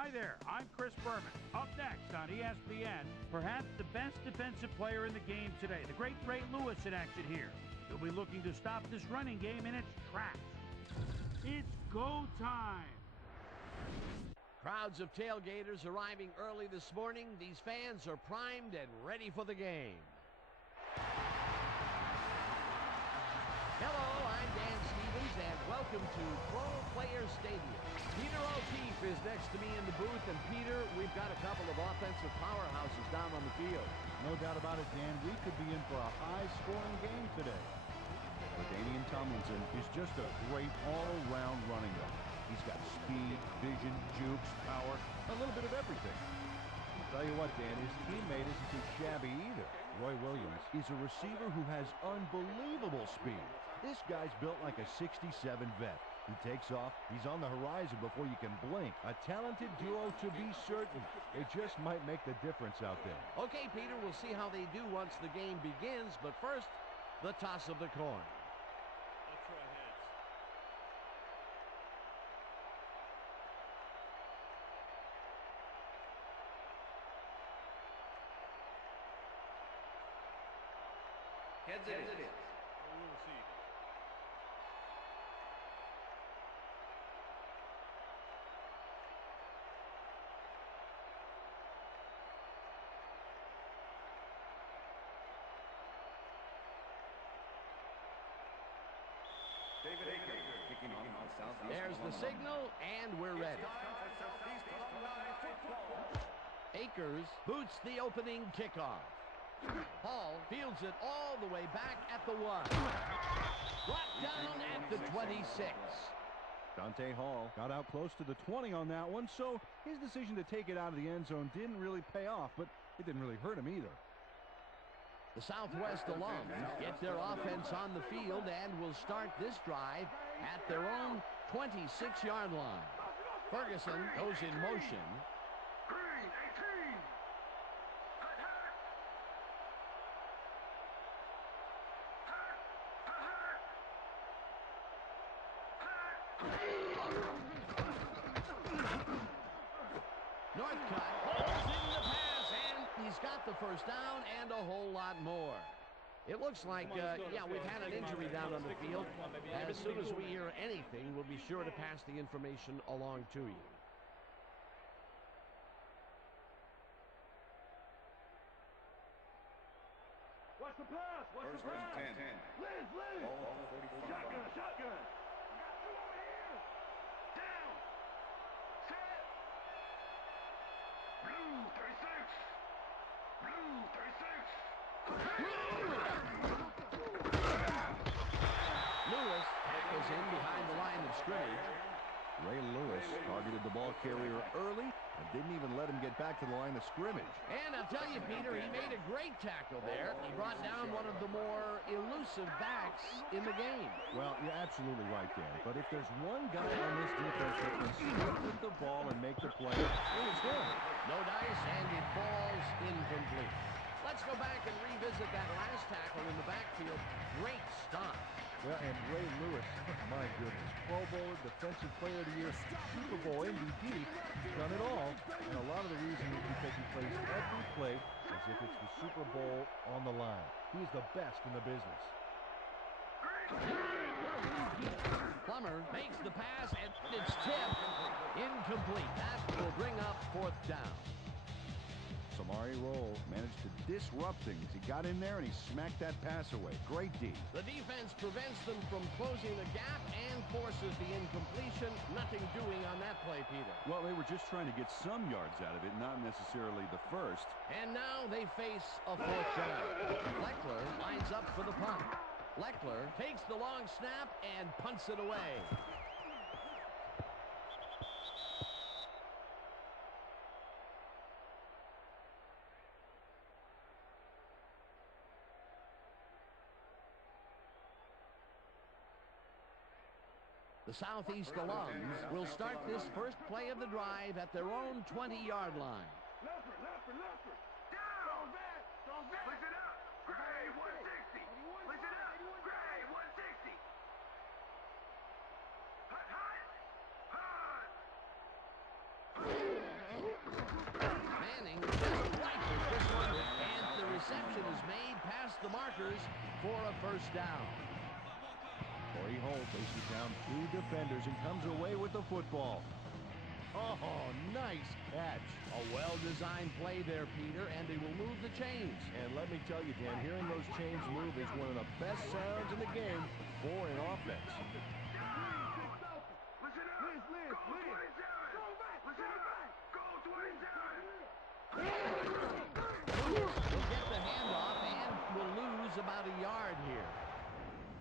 Hi there, I'm Chris Berman. Up next on ESPN, perhaps the best defensive player in the game today, the great Ray Lewis in action here. He'll be looking to stop this running game in its tracks. It's go time! Crowds of tailgaters arriving early this morning. These fans are primed and ready for the game. Hello, I'm Dan Stevens, and welcome to Pro Players Stadium. Peter O'Keefe is next to me in the booth, and Peter, we've got a couple of offensive powerhouses down on the field. No doubt about it, Dan. We could be in for a high-scoring game today. LaDainian Tomlinson is just a great all-around running back. He's got speed, vision, jukes, power, a little bit of everything. I'll tell you what, Dan, his teammate isn't too shabby either. Roy Williams is a receiver who has unbelievable speed. This guy's built like a '67 vet. He takes off, he's on the horizon before you can blink. A talented duo to be certain. They just might make the difference out there. Okay, Peter, we'll see how they do once the game begins, but first, the toss of the coin. I'll try heads. Heads it is. We'll see. David Akers kicking on the Southeast. There's the signal, and we're ready. Time for Southeast Alumni football. Akers boots the opening kickoff. Hall fields it all the way back at the 1. Brought down at the 26. Dante Hall got out close to the 20 on that one, so his decision to take it out of the end zone didn't really pay off, but it didn't really hurt him either. The Southwest Alums get their offense on the field and will start this drive at their own 26-yard line. Ferguson goes in motion. Green, 18. Hut, hut. Hut, hut, hut. Northcutt holds in the pass, and he's got the first down and a whole lot more. It looks like, yeah, we've had an injury down on the field. As soon as we hear anything, we'll be sure to pass the information along to you. What's the pass? What's First the and pass? 10. Liz. Ball 45. Shotgun. Got two over here. Down. Set. Blue 36. Blue 36. Lewis tackles in behind the line of scrimmage. Ray Lewis targeted the ball carrier early and didn't even let him get back to the line of scrimmage. And I'll tell you, Peter, he made a great tackle there. He brought down one of the more elusive backs in the game. Well, you're absolutely right, Dan. But if there's one guy on this defense that can stick with the ball and make the play, it is him. No dice, and it falls incomplete. Let's go back and revisit that last tackle in the backfield. Great stop. Well, and Ray Lewis, my goodness, Pro Bowler, Defensive Player of the Year, Super Bowl MVP, done it all. And a lot of the reason is because he plays every play as if it's the Super Bowl on the line. He is the best in the business. Plummer makes the pass, and it's tipped. Incomplete. That will bring up 4th down. Samari Roll managed to disrupt things. He got in there and he smacked that pass away. Great D. The defense prevents them from closing the gap and forces the incompletion. Nothing doing on that play, Peter. Well, they were just trying to get some yards out of it, not necessarily the first. And now they face a 4th down. Leckler lines up for the punt. Leckler takes the long snap and punts it away. The Southeast Alums will start this first play of the drive at their own 20-yard line. Leopard. Down. Go back. Push it up. Gray, 160. Push it up. Gray, 160. Hut. reception is made past the markers for a first down. Corey Holt faces down 2 defenders and comes away with the football. Oh, nice catch. A well-designed play there, Peter, and they will move the chains. And let me tell you, Dan, hearing those chains move is one of the best sounds in the game for an offense. Listen up! Go 27! Listen up! Go 27! Will get the handoff and will lose about a yard here.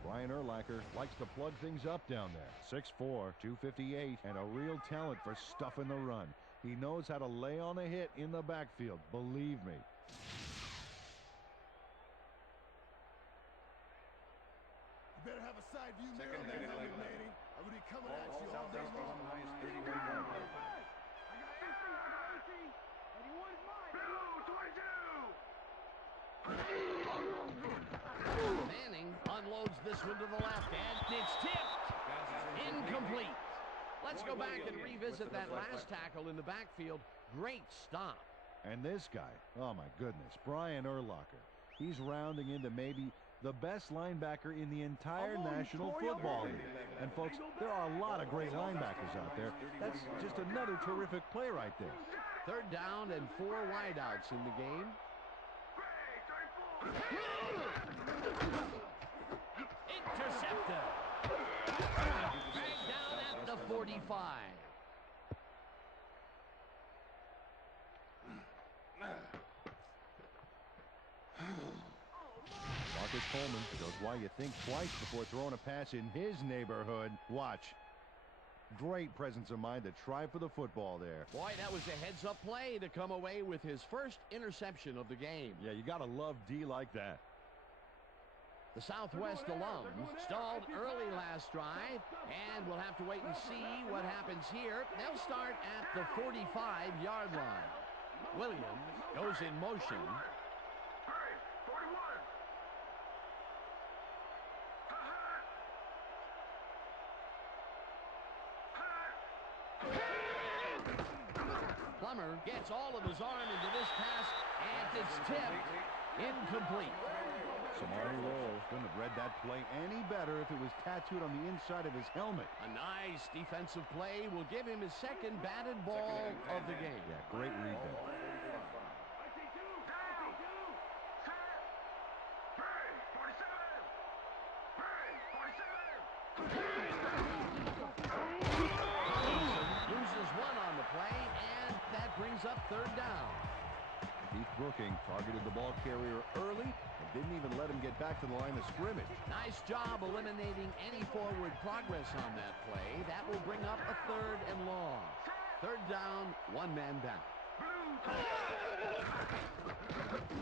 Brian Urlacher likes to plug things up down there. 6'4", 258, and a real talent for stuffing the run. He knows how to lay on a hit in the backfield, believe me. You better have a side view mirror, Second down, Manning. I'm going to be coming at you all day long. Alumni is 31 yards. Manning unloads this one to the left, and it's tipped. Incomplete. Let's go back and revisit that last tackle in the backfield. Great stop. And this guy, oh my goodness, Brian Urlacher. He's rounding into maybe the best linebacker in the entire National Football League. And folks, there are a lot of great linebackers out there. That's just another terrific play right there. Third down and 4 wideouts in the game. Intercepted. Dragged down at the 45. Marcus Coleman shows why you think twice before throwing a pass in his neighborhood. Watch. Great presence of mind to try for the football there. Boy, that was a heads-up play to come away with his first interception of the game. Yeah, you got to love D like that. The Southwest alums stalled early last drive, and we'll have to wait and see what happens here. They'll start at the 45-yard line. Williams goes in motion. Plummer gets all of his arm into this pass, and it's tipped. Incomplete. Samari Rolls couldn't have read that play any better if it was tattooed on the inside of his helmet. A nice defensive play will give him his second batted ball of the game. Yeah, great read there. Loses one on the play, and that brings up third down. Keith Brooking targeted the ball carrier early and didn't even let him get back to the line of scrimmage. Nice job eliminating any forward progress on that play. That will bring up a third and long. Third down, 1 man down.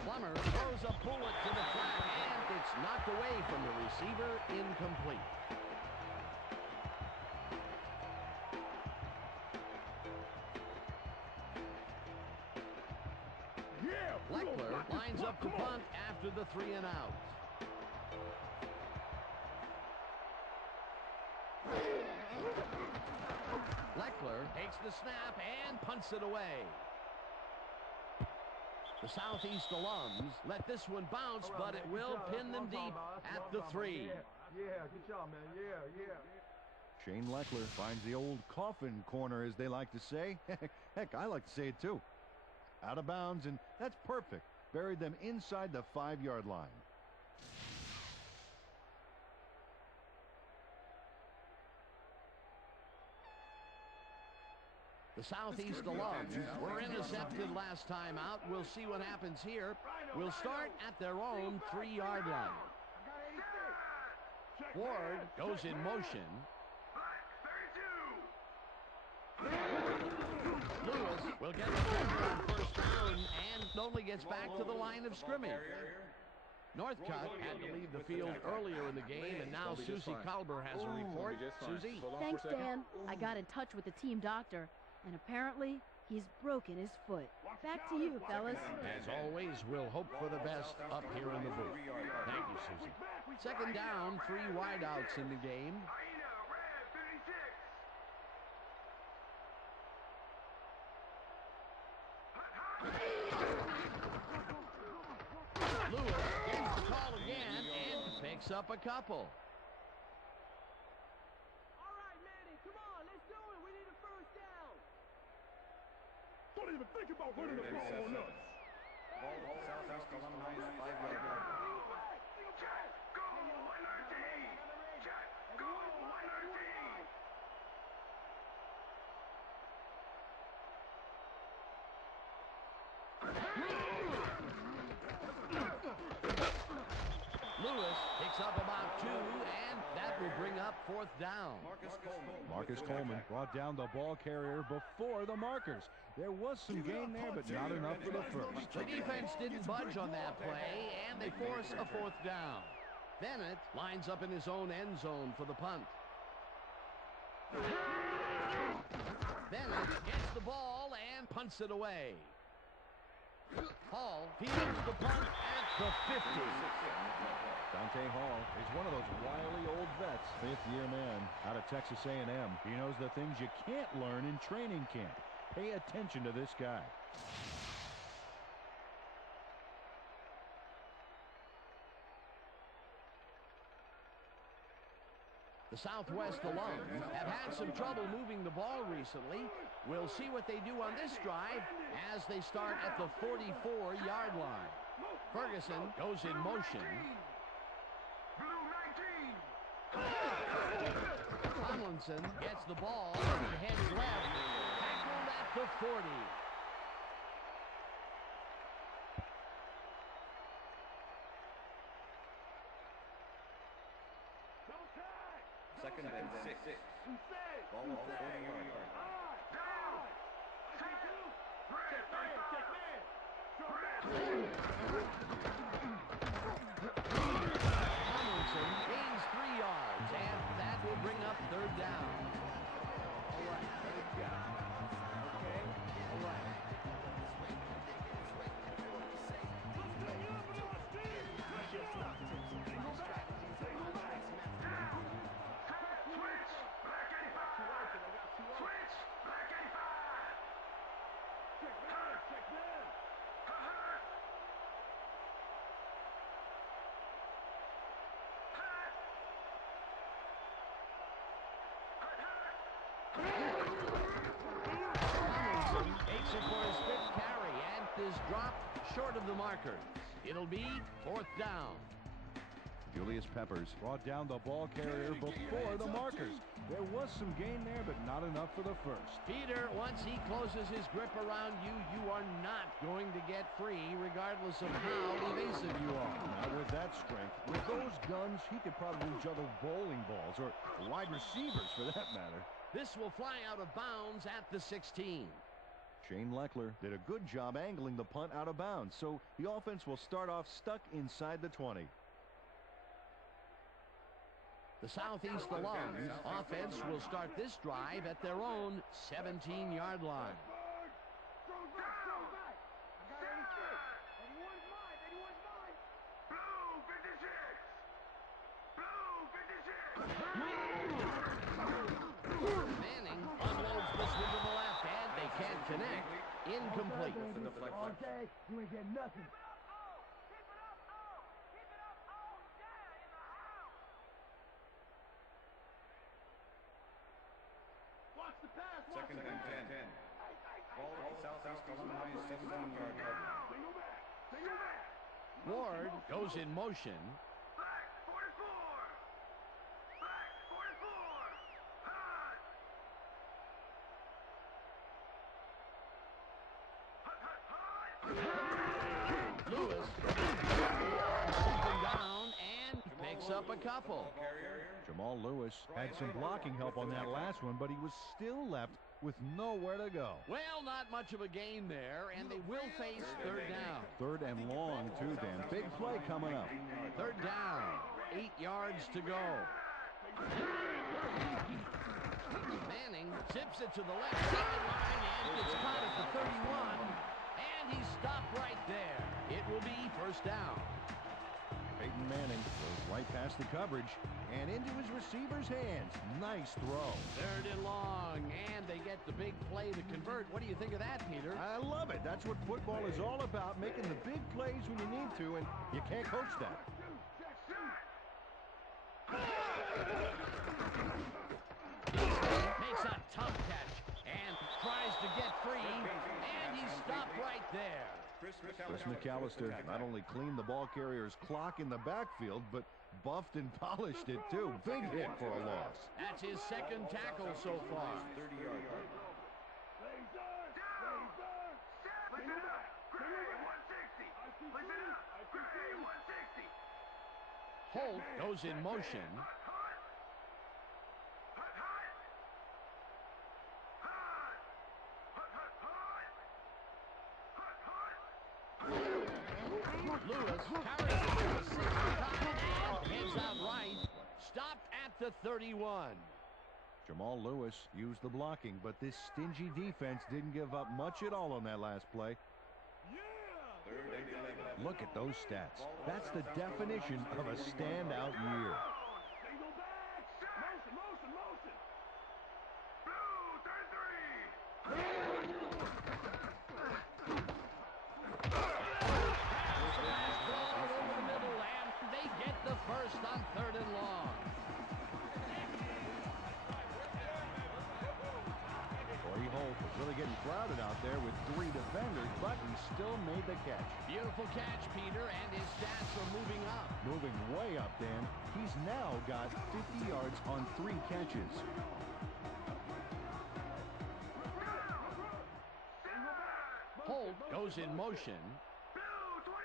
Plummer throws a bullet to the flat, and it's knocked away from the receiver, incomplete. Leckler lines up to punt after the 3 and out. Leckler takes the snap and punts it away. The Southeast alums let this one bounce, but it will pin them deep at the 3. Yeah, good job, man. Yeah. Shane Leckler finds the old coffin corner, as they like to say. Heck, I like to say it too. Out of bounds, and that's perfect. Buried them inside the 5-yard line. The Southeast alums were intercepted last time out. We'll see what happens here. We'll start at their own 3-yard line. Ward goes in motion. Lewis will get the pressure on first down and only gets back to the line of scrimmage. Northcutt had to leave the field earlier in the game, and now Susie Kalber has a report. Susie? Thanks, Dan. I got in touch with the team doctor, and apparently he's broken his foot. Back to you, fellas. As always, we'll hope for the best up here in the booth. Thank you, Susie. Second down, 3 wideouts in the game. picks up a couple. All right, Manning, come on, let's do it. We need a first down. Don't even think about running the ball on us. Ball Southeast Alumni's 5-yard line. Check, go, 113. Check, go, 113. Lewis picks up about 2, and that will bring up fourth down. Marcus Coleman brought down the ball carrier before the markers. There was some gain there, but not enough for the first. The defense didn't budge on that play, and they force a fourth down. Bennett lines up in his own end zone for the punt. Bennett gets the ball and punts it away. Hall fields the punt at the 50. Dante Hall is one of those wily old vets, fifth-year man out of Texas A&M. He knows the things you can't learn in training camp. Pay attention to this guy. The Southwest Alums have had some trouble moving the ball recently. We'll see what they do on this drive as they start at the 44-yard line. Ferguson goes in motion. Tomlinson gets the ball and heads left. Tackled at the 40. Second and 6. Ball at the 40-yard line. Tomlinson gains 3 yards, and that will bring up third down. All right, good job. Okay, all right. Takes it for his 5th carry and is dropped short of the markers. It'll be fourth down. Julius Peppers brought down the ball carrier before the markers. There was some gain there, but not enough for the first. Peter, once he closes his grip around you, you are not going to get free regardless of how evasive you are. Not with that strength. With those guns, he could probably juggle bowling balls or wide receivers for that matter. This will fly out of bounds at the 16. Shane Leckler did a good job angling the punt out of bounds, so the offense will start off stuck inside the 20. The Southeast Alums offense will start this drive at their own 17-yard line. Manning unloads this one to the left, and they can't connect. Incomplete. All day, you ain't getting nothing. Second and 10. Ball Southeast Alumni's 17-yard line. Ward goes in motion. Black 44. Black 44. Lewis pulls him down and picks up a couple. Jamal Lewis had some blocking help on that last one, but he was still left with nowhere to go. Well, not much of a gain there, and they will face third down. Third and long, too, Dan. Big play coming up. Third down, 8 yards to go. Manning zips it to the left sideline and gets caught at the 31, and he's stopped right there. It will be first down. Peyton Manning goes right past the coverage and into his receiver's hands. Nice throw. Third and long, and they get the big play to convert. What do you think of that, Peter? I love it. That's what football is all about, making the big plays when you need to, and you can't coach that. Makes a tough catch and tries to get free, and he's stopped right there. Chris McAllister not only cleaned the ball carrier's clock in the backfield, but buffed and polished it too. Big hit for a loss. That's his second tackle so far. 30-yard line. Listen up, Gray 160. Listen up, Gray 160. Holt goes in motion. Lewis carries it to the 60 and heads out right. Stopped at the 31. Jamal Lewis used the blocking, but this stingy defense didn't give up much at all on that last play. Look at those stats. That's the definition of a standout year. Single back. Motion. Blue 33. Ball over the middle, and they get the first on 3rd and long. Corey Holt was really getting crowded out there with 3 defenders, but he still made the catch. Beautiful catch, Peter, and his stats are moving up. Moving way up, Dan. He's now got 50 yards on 3 catches. Holt goes in motion. Blue 22.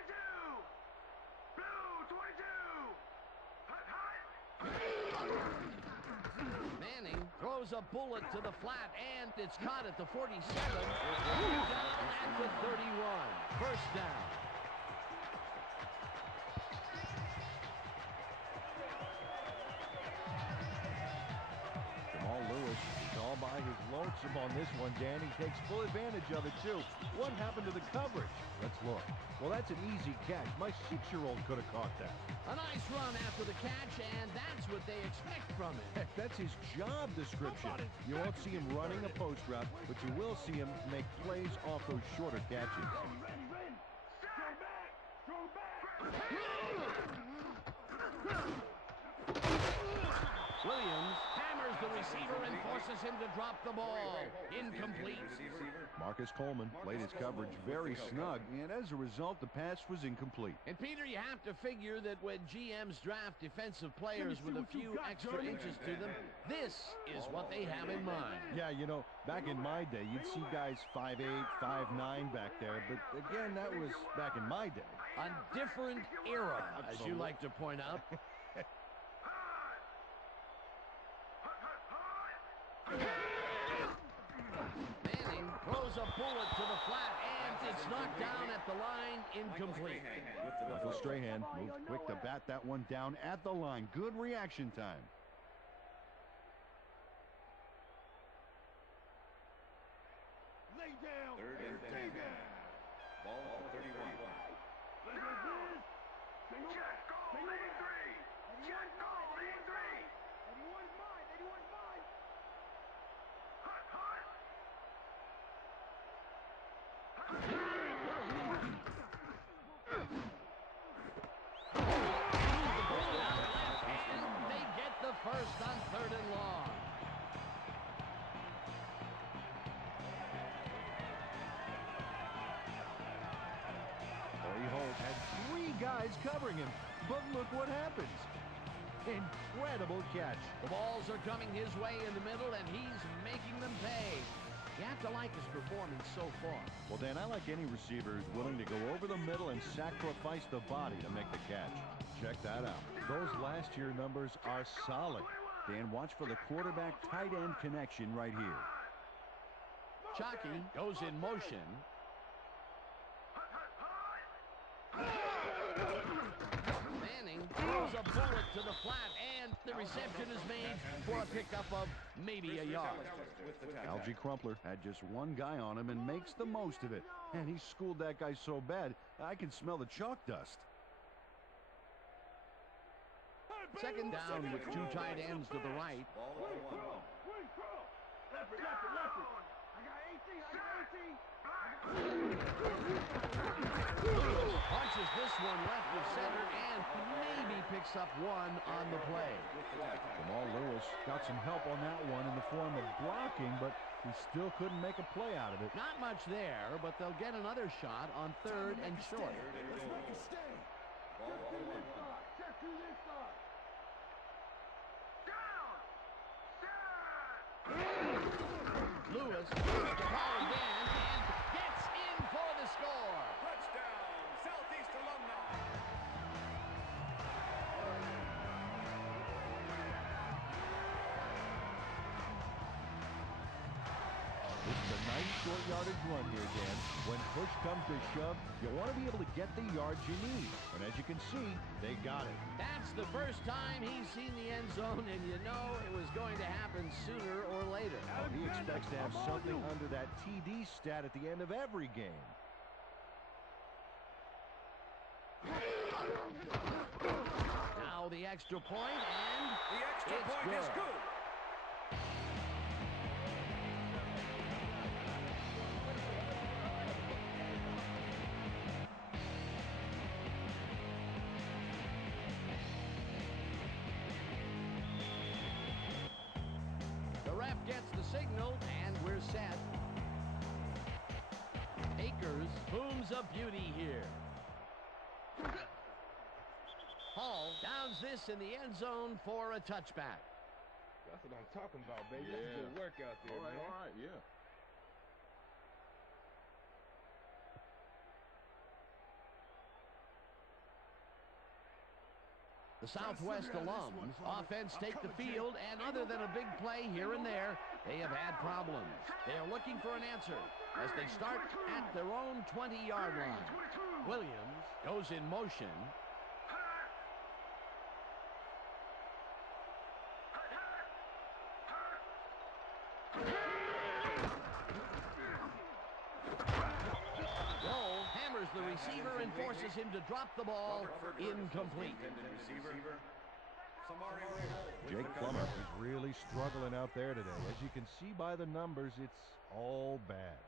Manning throws a bullet to the flat, and it's caught at the 47. Down at the 31. First down. Jamal Lewis is all by his lonesome on this one, Dan. He takes full advantage of it, too. What happened to the coverage? Let's look. Well, that's an easy catch. My 6-year-old could have caught that. A nice run after the catch, and that's what they expect from him. Heck, that's his job description. You won't see him running a post route, but you will see him make plays off those shorter catches. Ready. Strong back. Williams hammers the receiver and forces him to drop the ball. Incomplete. Marcus Coleman played his coverage very snug, and as a result, the pass was incomplete. And Peter, you have to figure that when GMs draft defensive players with a few extra inches to them, this is what they have in mind. Yeah, you know, back in my day, you'd see guys 5'8", 5'9" back there, but again, that was back in my day. A different era, as you like to point out. Manning throws a bullet to the flat, and it's knocked down at the line, incomplete. Michael Strahan moved quick to bat that one down at the line. Good reaction time. Lay down. 3rd and 10. Ball 31. Check goal, 83. Check goal, 83. 81's mine. 81's mine. Hut. And they get the first on 3rd and long. Corey Holt had 3 guys covering him, but look what happens. Incredible catch. The balls are coming his way in the middle, and he's making them pay. You have to like his performance so far. Well, Dan, I like any receiver who's willing to go over the middle and sacrifice the body to make the catch. Check that out. Those last year numbers are solid. Dan, watch for the quarterback-tight end connection right here. Chalky goes in motion. Manning throws a bullet to the flat, and the reception is made for a pickup of maybe a yard. Algie Crumpler had just 1 guy on him and makes the most of it. And he schooled that guy so bad, I can smell the chalk dust. Second down with 2 tight ends to the right. Ball 1. Left it. I got 18. Lewis punches launches this one left of center and maybe picks up one on the play. Jamal Lewis got some help on that one in the form of blocking, but he still couldn't make a play out of it. Not much there, but they'll get another shot on 3rd and short. Let's make it stay. Check through this side. Down. Lewis gets the ball again and gets in for the score. Touchdown, Southeast Alumni. This is a nice short yardage run here, Dan. When push comes to shove, you want to be able to get the yards you need. And as you can see, they got it. That's the first time he's seen the end zone, and you know it was going to happen sooner or later. Well, he expects to have something under that TD stat at the end of every game. Now the extra point, and The extra it's point good. is good. The ref gets the signal, and we're set. Akers booms a beauty here. Hall downs this in the end zone for a touchback. That's what I'm talking about, baby. That's good work out there, man. All right, yeah. The Southwest alums offense take the field, and other than a big play here and there, they have had problems. They are looking for an answer as they start at their own 20-yard line. Williams goes in motion. Roll hammers the receiver and forces him to drop the ball. Incomplete. Jake Plummer is really struggling out there today. As you can see by the numbers, it's all bad.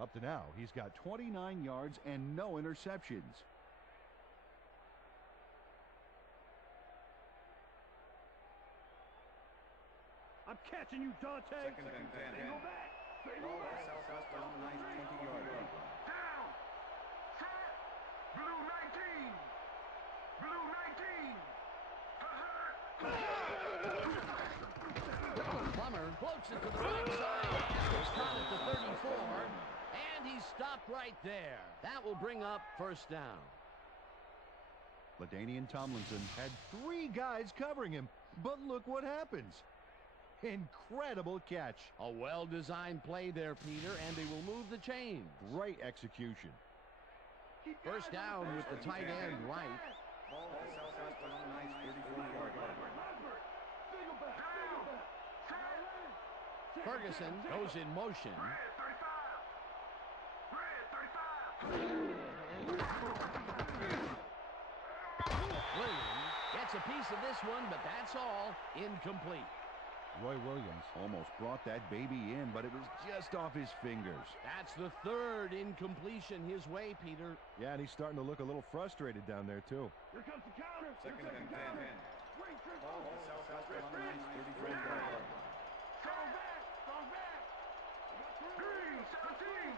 Up to now, he's got 29 yards and no interceptions. I'm catching you, Dante. Second and 10. Go back. Ball at Southwest Alumni's 20-yard line. Down. Set. Blue 19. Blue 19. Plummer floats it to the right side. He's caught at the 34, and he's stopped right there. That will bring up first down. LaDainian Tomlinson had 3 guys covering him, but look what happens. Incredible catch. A well-designed play there, Peter, and they will move the chains. Great execution. First down with the tight end right. Ball at Southwest Alumni's 34-yard line. Ferguson goes in motion. Red 35. Williams gets a piece of this one, but that's all. Incomplete. Roy Williams almost brought that baby in, but it was just off his fingers. That's the 3rd incompletion his way, Peter. Yeah, and he's starting to look a little frustrated down there, too. Here comes the counter. Second and 10. Ball at Southwest Alumni's 34-yard line. Strong back. Strong back. Green 17.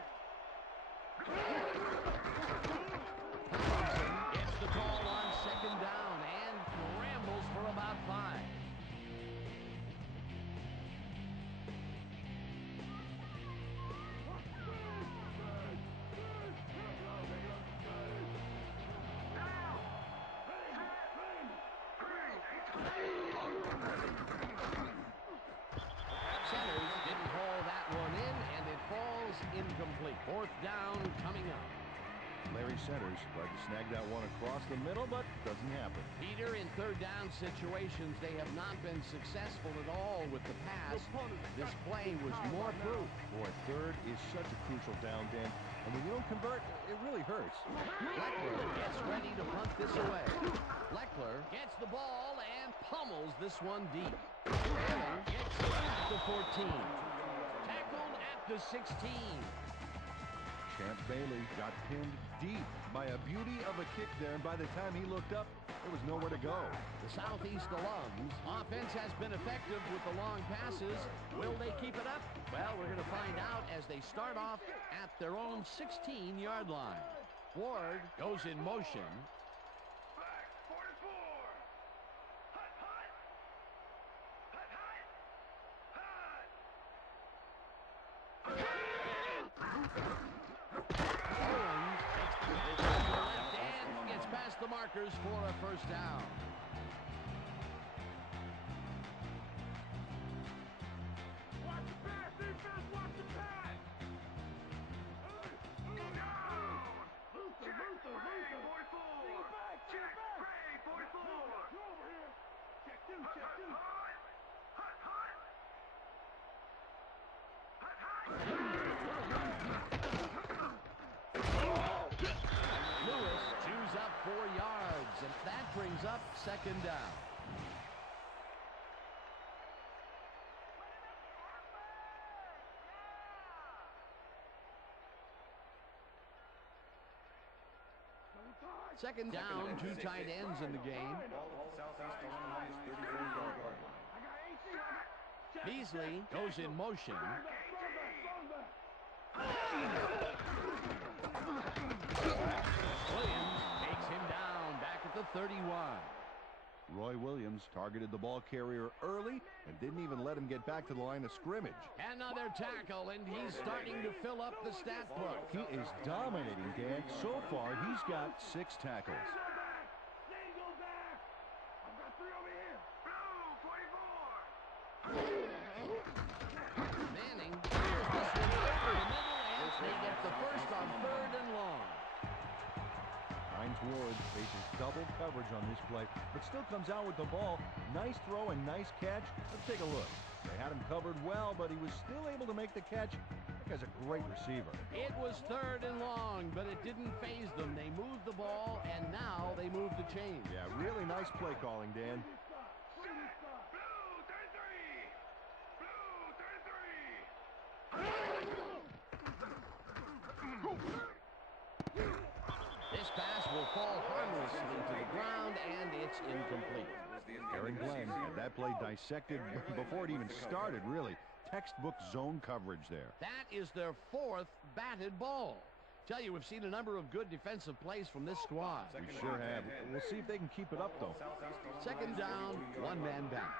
Gets the call on second down and rambles for about 5. Centers didn't haul that one in, and it falls incomplete. 4th down coming up. Larry Centers tried to snag that one across the middle, but doesn't happen. Peter, in 3rd down situations, they have not been successful at all with the pass. This play was more proof. Boy, 3rd is such a crucial down, Dan. And when you don't convert, it really hurts. Leckler gets ready to punt this away. Leckler gets the ball and pummels this one deep. Allen gets it at the 14. Tackled at the 16. Champ Bailey got pinned deep by a beauty of a kick there, and by the time he looked up, there was nowhere to go. The Southeast Alums offense has been effective with the long passes. Will they keep it up? Well, we're going to find out as they start off at their own 16-yard line. Ward goes in motion. Back, 44. Hut, hut. Hut, hut. Owens takes the pass to the left and gets past the markers for a first down. Watch the pass, defense, watch the pass. Luther. Gray, 44. Check back. Gray, 44. You're over here. Check two. Hut, hut, hut. Hut, hut. Hut, hut. Lewis chews up 4 yards, and that brings up second down. Second down, 2 tight ends in the game. Southeast Alumni's 34-yard line. Beasley goes in motion. Williams takes him down back at the 31. Roy Williams targeted the ball carrier early and didn't even let him get back to the line of scrimmage. Another tackle, and he's starting to fill up the stat book. He is dominating, Dan. So far, he's got 6 tackles. Go back. I've got 3 over here. Blue, 44. Manning clears this one over the middle, and they get the first on 3rd and long. Hines Ward faces double coverage on this play, but still comes out with the ball. Nice throw and nice catch. Let's take a look. They had him covered well, but he was still able to make the catch. That guy's a great receiver. It was 3rd and long, but it didn't faze them. They moved the ball, and now they move the chains. Yeah, really nice play calling, Dan. Blue, 33. Blue, 33. This pass will fall harmlessly to the ground, and it's incomplete. Aaron Glenn had that play dissected before it even started, really. Textbook zone coverage there. That is their 4th batted ball. Tell you, we've seen a number of good defensive plays from this squad. We sure have. We'll see if they can keep it up, though. Second down, 1 man back.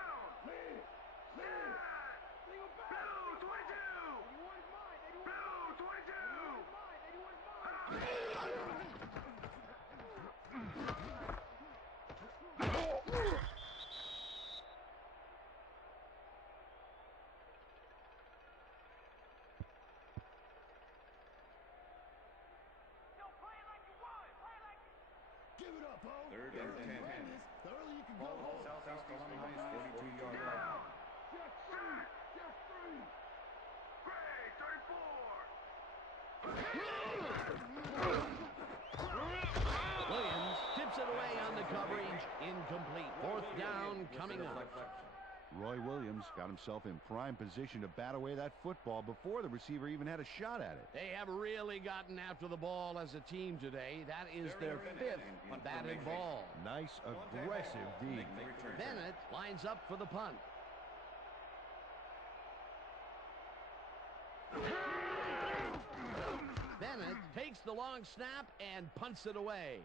Give it up, Ho. 3rd and 10. The earlier you can go. Ball Southeast Alumni's 42-yard line. Check 3. Gray, 34. Williams tips it away on the coverage. Incomplete. 4th down coming up. Roy Williams got himself in prime position to bat away that football before the receiver even had a shot at it. They have really gotten after the ball as a team today. That is their 5th batted ball. Nice, aggressive D. Bennett lines up for the punt. Bennett takes the long snap and punts it away.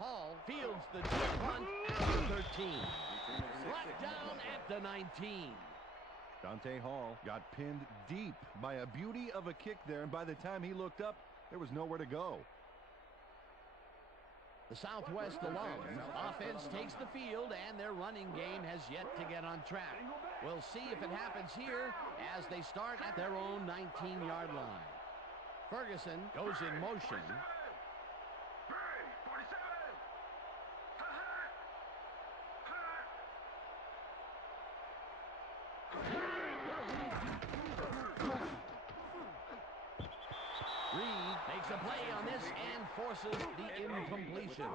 Hall fields the deep punt at the 13. Brought down at the 19. Dante Hall got pinned deep by a beauty of a kick there, and by the time he looked up, there was nowhere to go. The Southwest Alums offense takes the field, and their running game has yet to get on track. We'll see if it happens here as they start at their own 19-yard line. Ferguson goes in motion. Reed makes a play on this and forces the incompletion.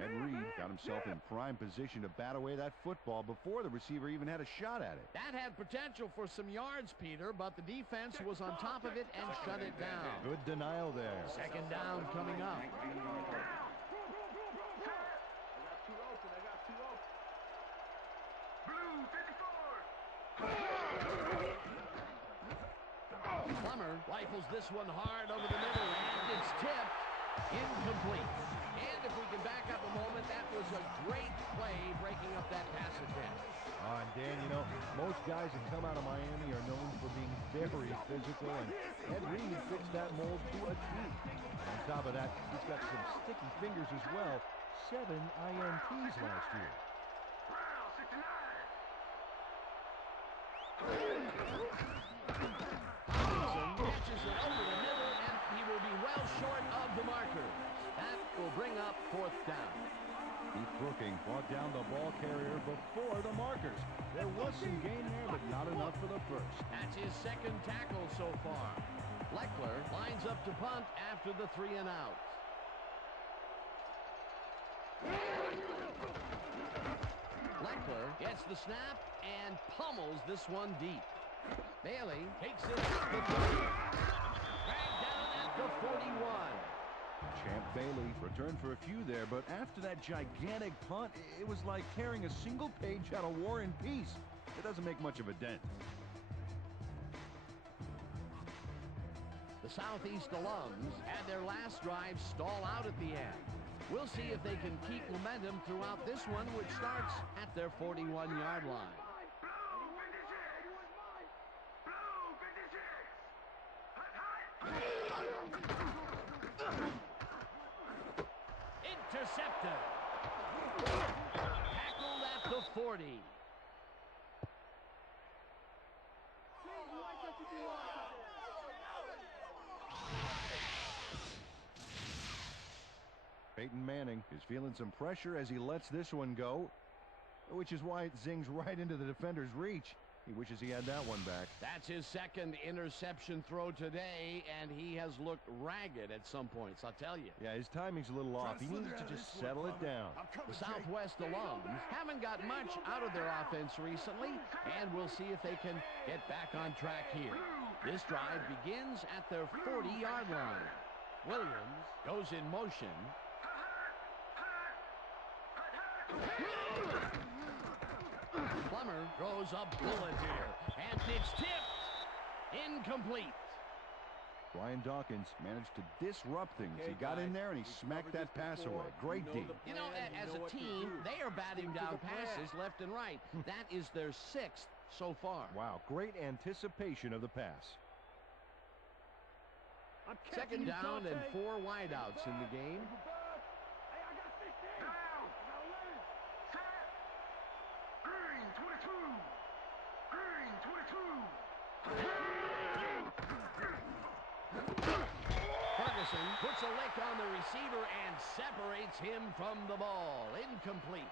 Ed Reed got himself in prime position to bat away that football before the receiver even had a shot at it. That had potential for some yards, Peter, but the defense was on top of it and shut it down. Good denial there. Second down coming up. I got two open. Blue 54. Plummer rifles this one hard over the middle, and it's tipped. Incomplete. And if we can back up a moment, that was a great play breaking up that pass attempt. And Dan, you know, most guys that come out of Miami are known for being very physical, and Ed Reed fits that mold to a T. On top of that, he's got some sticky fingers as well. 7 INTs last year. Brown 69. Catches it over the middle, and he will be well short of the marker. That will bring up fourth down. Keith Brooking brought down the ball carrier before the markers. There was some gain there, but not enough for the first. That's his second tackle so far. Leckler lines up to punt after the 3 and out. Leckler gets the snap and pummels this one deep. Bailey takes it out the 30. Dragged down at the 41. Champ Bailey returned for a few there, but after that gigantic punt, it was like carrying a single page out of War and Peace. It doesn't make much of a dent. The Southeast alums had their last drive stall out at the end. We'll see if they can keep momentum throughout this one, which starts at their 41-yard line. Intercepted. Tackled at the 40. Peyton Manning is feeling some pressure as he lets this one go, which is why it zings right into the defender's reach. He wishes he had that one back. That's his second interception throw today, and he has looked ragged at some points, I'll tell you. Yeah, his timing's a little off. He needs to just settle it down. The Southwest alums haven't got much out of their offense recently, and we'll see if they can get back on track here. This drive begins at their 40-yard line. Williams goes in motion. Plummer throws a bullet here, and it's tipped. Incomplete. Brian Dawkins managed to disrupt things. He got in there and he smacked that pass away. Great D. You know, as a team, they are batting down passes left and right. That is their 6th so far. Wow, great anticipation of the pass. Second down and 4 wideouts in the game. Green 22. Green 22. Ferguson puts a lick on the receiver and separates him from the ball. Incomplete.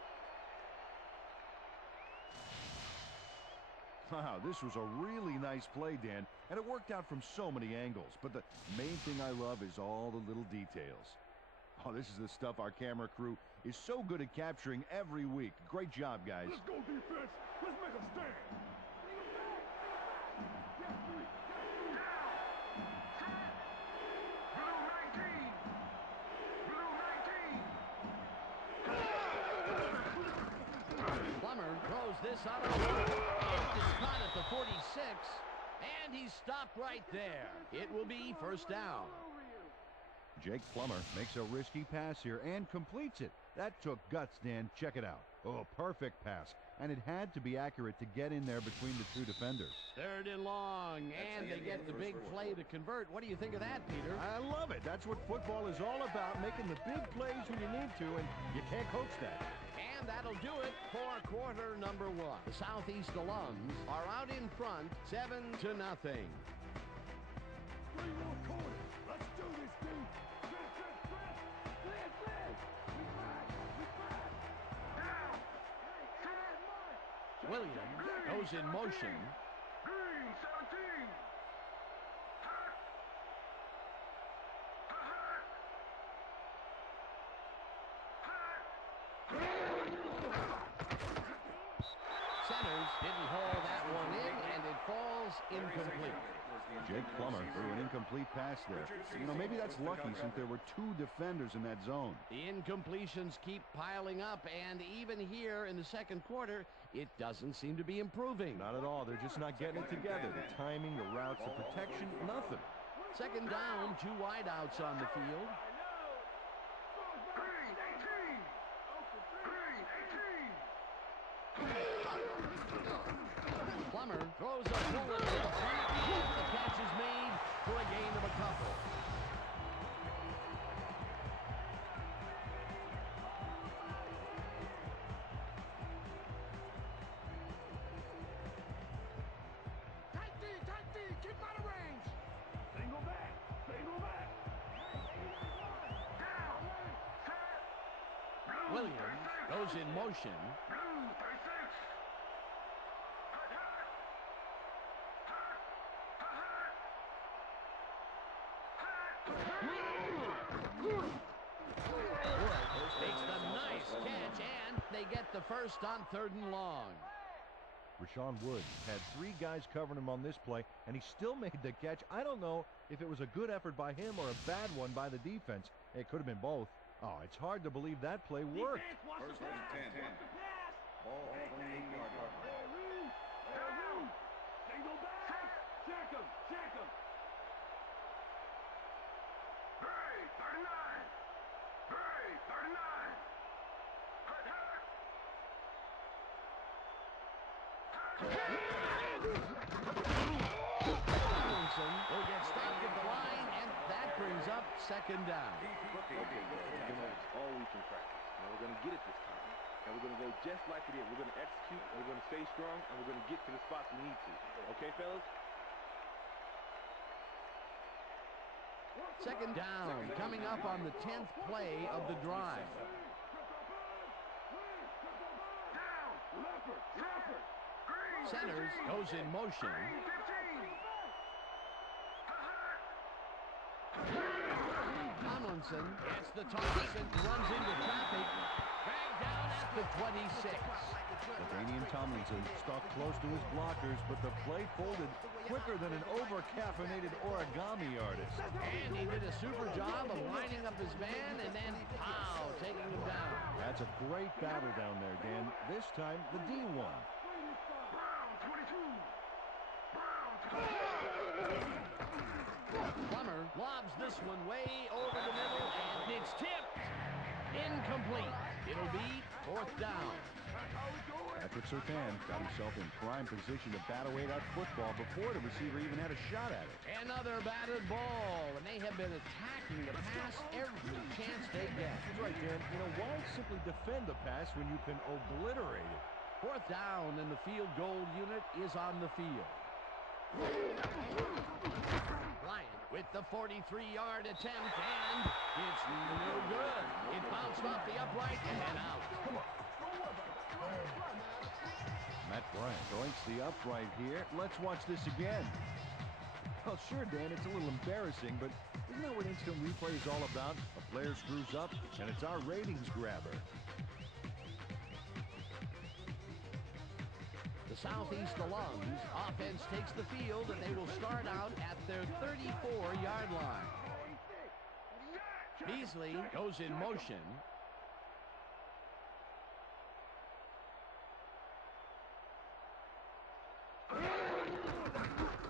Wow, this was a really nice play, Dan, and it worked out from so many angles. But the main thing I love is all the little details. Oh, this is the stuff our camera crew is so good at capturing every week. Great job, guys. Let's go, defense. Let's make a stand. Plummer throws this on a run. And it's caught at the 46. And he's stopped right there. It will be first down. Jake Plummer makes a risky pass here and completes it. That took guts, Dan. Check it out. Oh, perfect pass. And it had to be accurate to get in there between the two defenders. 3rd and long, and they get the big play to convert. What do you think of that, Peter? I love it. That's what football is all about, making the big plays when you need to, and you can't coach that. And that'll do it for quarter number 1. The Southeast alums are out in front, 7-0. 3-1 quarter. Let's do this, dude. Williams goes in motion. Green 17. Didn't haul that one in, and it falls incomplete. Jake Plummer threw an incomplete pass there. You know, maybe that's lucky since there were 2 defenders in that zone. The incompletions keep piling up, and even here in the second quarter, it doesn't seem to be improving. Not at all. They're just not getting it together. The timing, the routes, the protection, nothing. Second down, 2 wideouts on the field. Plummer throws a bullet to the front, and the catch is made for a gain of a couple. Tight D, keep him out of range. Single back. Williams goes in motion. Takes the nice catch, and they get the first on 3rd and long. Rashawn Woods had 3 guys covering him on this play, and he still made the catch. I don't know if it was a good effort by him or a bad one by the defense. It could have been both. Oh, it's hard to believe that play worked. First and 10. Ball at 28-yard line. Single back. Check him. Hurry, 39. Hurry, 39. Tomlinson will get stopped at the line, and that brings up 2nd down. It's all we can practice. Now we're going to get it this time. And we're going to go just like it is. We're going to execute, and we're going to stay strong, and we're going to get to the spots we need to. Okay, fellas? Second down, coming up on the 10th play of the drive. Centers goes in motion. Tomlinson gets the toss and runs into traffic. Dragged down at the 26. Danian Tomlinson stuck close to his blockers, but the play folded quicker than an over-caffeinated origami artist. And he did a super job of lining up his man and then, pow, taking him down. That's a great battle down there, Dan. This time, the D won. Plummer lobs this one way over the middle, and it's tipped. Incomplete. It'll be 4th down. Patrick Surtain got himself in prime position to bat away that football before the receiver even had a shot at it. Another batted ball, and they have been attacking the pass every chance they get. That's right, Dan. You know, why simply defend the pass when you can obliterate it? 4th down, and the field goal unit is on the field. Bryant with the 43-yard attempt, and it's no good. It bounced off the upright and out. Matt Bryant joints the upright here. Let's watch this again. Well, sure, Dan, it's a little embarrassing, but isn't that what instant replay is all about? A player screws up, and it's our ratings grabber. The Southeast Alums offense takes the field, and they will start out at their 34-yard line. Beasley goes in motion.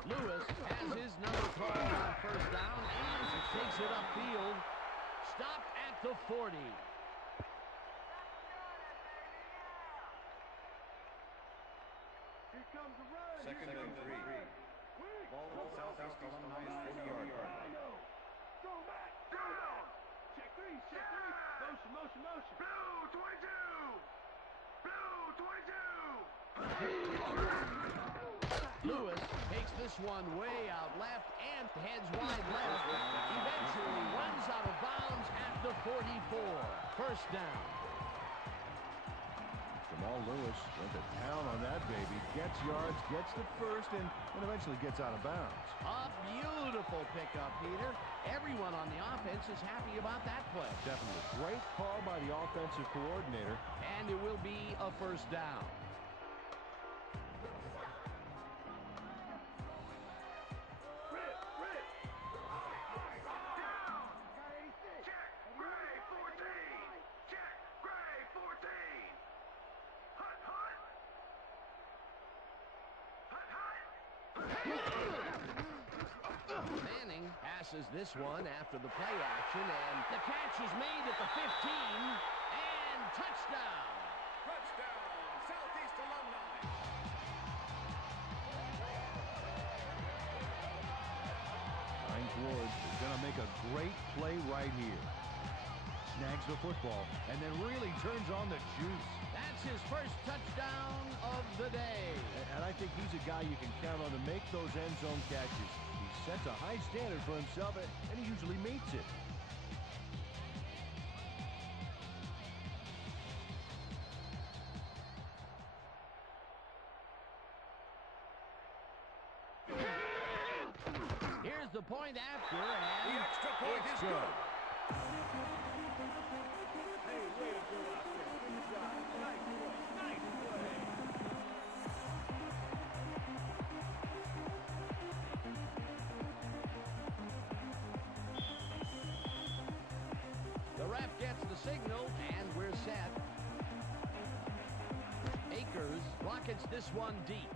Lewis has his number 12 on 1st down and takes it upfield. Stopped at the 40. Here comes the run. Second and 3. Ball at Southeast Alumni's 40-yard line. Go back. Check 3. Motion. Blue 22. Lewis takes this one way out left and heads wide left. Eventually runs out of bounds at the 44. 1st down. Jamal Lewis went to town on that baby. Gets yards, gets the first, and eventually gets out of bounds. A beautiful pickup, Peter. Everyone on the offense is happy about that play. Definitely a great call by the offensive coordinator. And it will be a 1st down. Manning passes this one after the play action, and the catch is made at the 15, and touchdown. Touchdown, Southeast Alumni. Hines Ward is going to make a great play right here. Snags the football and then really turns on the juice. That's his first touchdown of the day. And I think he's a guy you can count on to make those end zone catches. He sets a high standard for himself, and he usually meets it. Here's the point after, and The extra point is good. Hey, way to go out there. Good job. Nice play. Nice play. the ref gets the signal, and we're set. Akers rockets this one deep.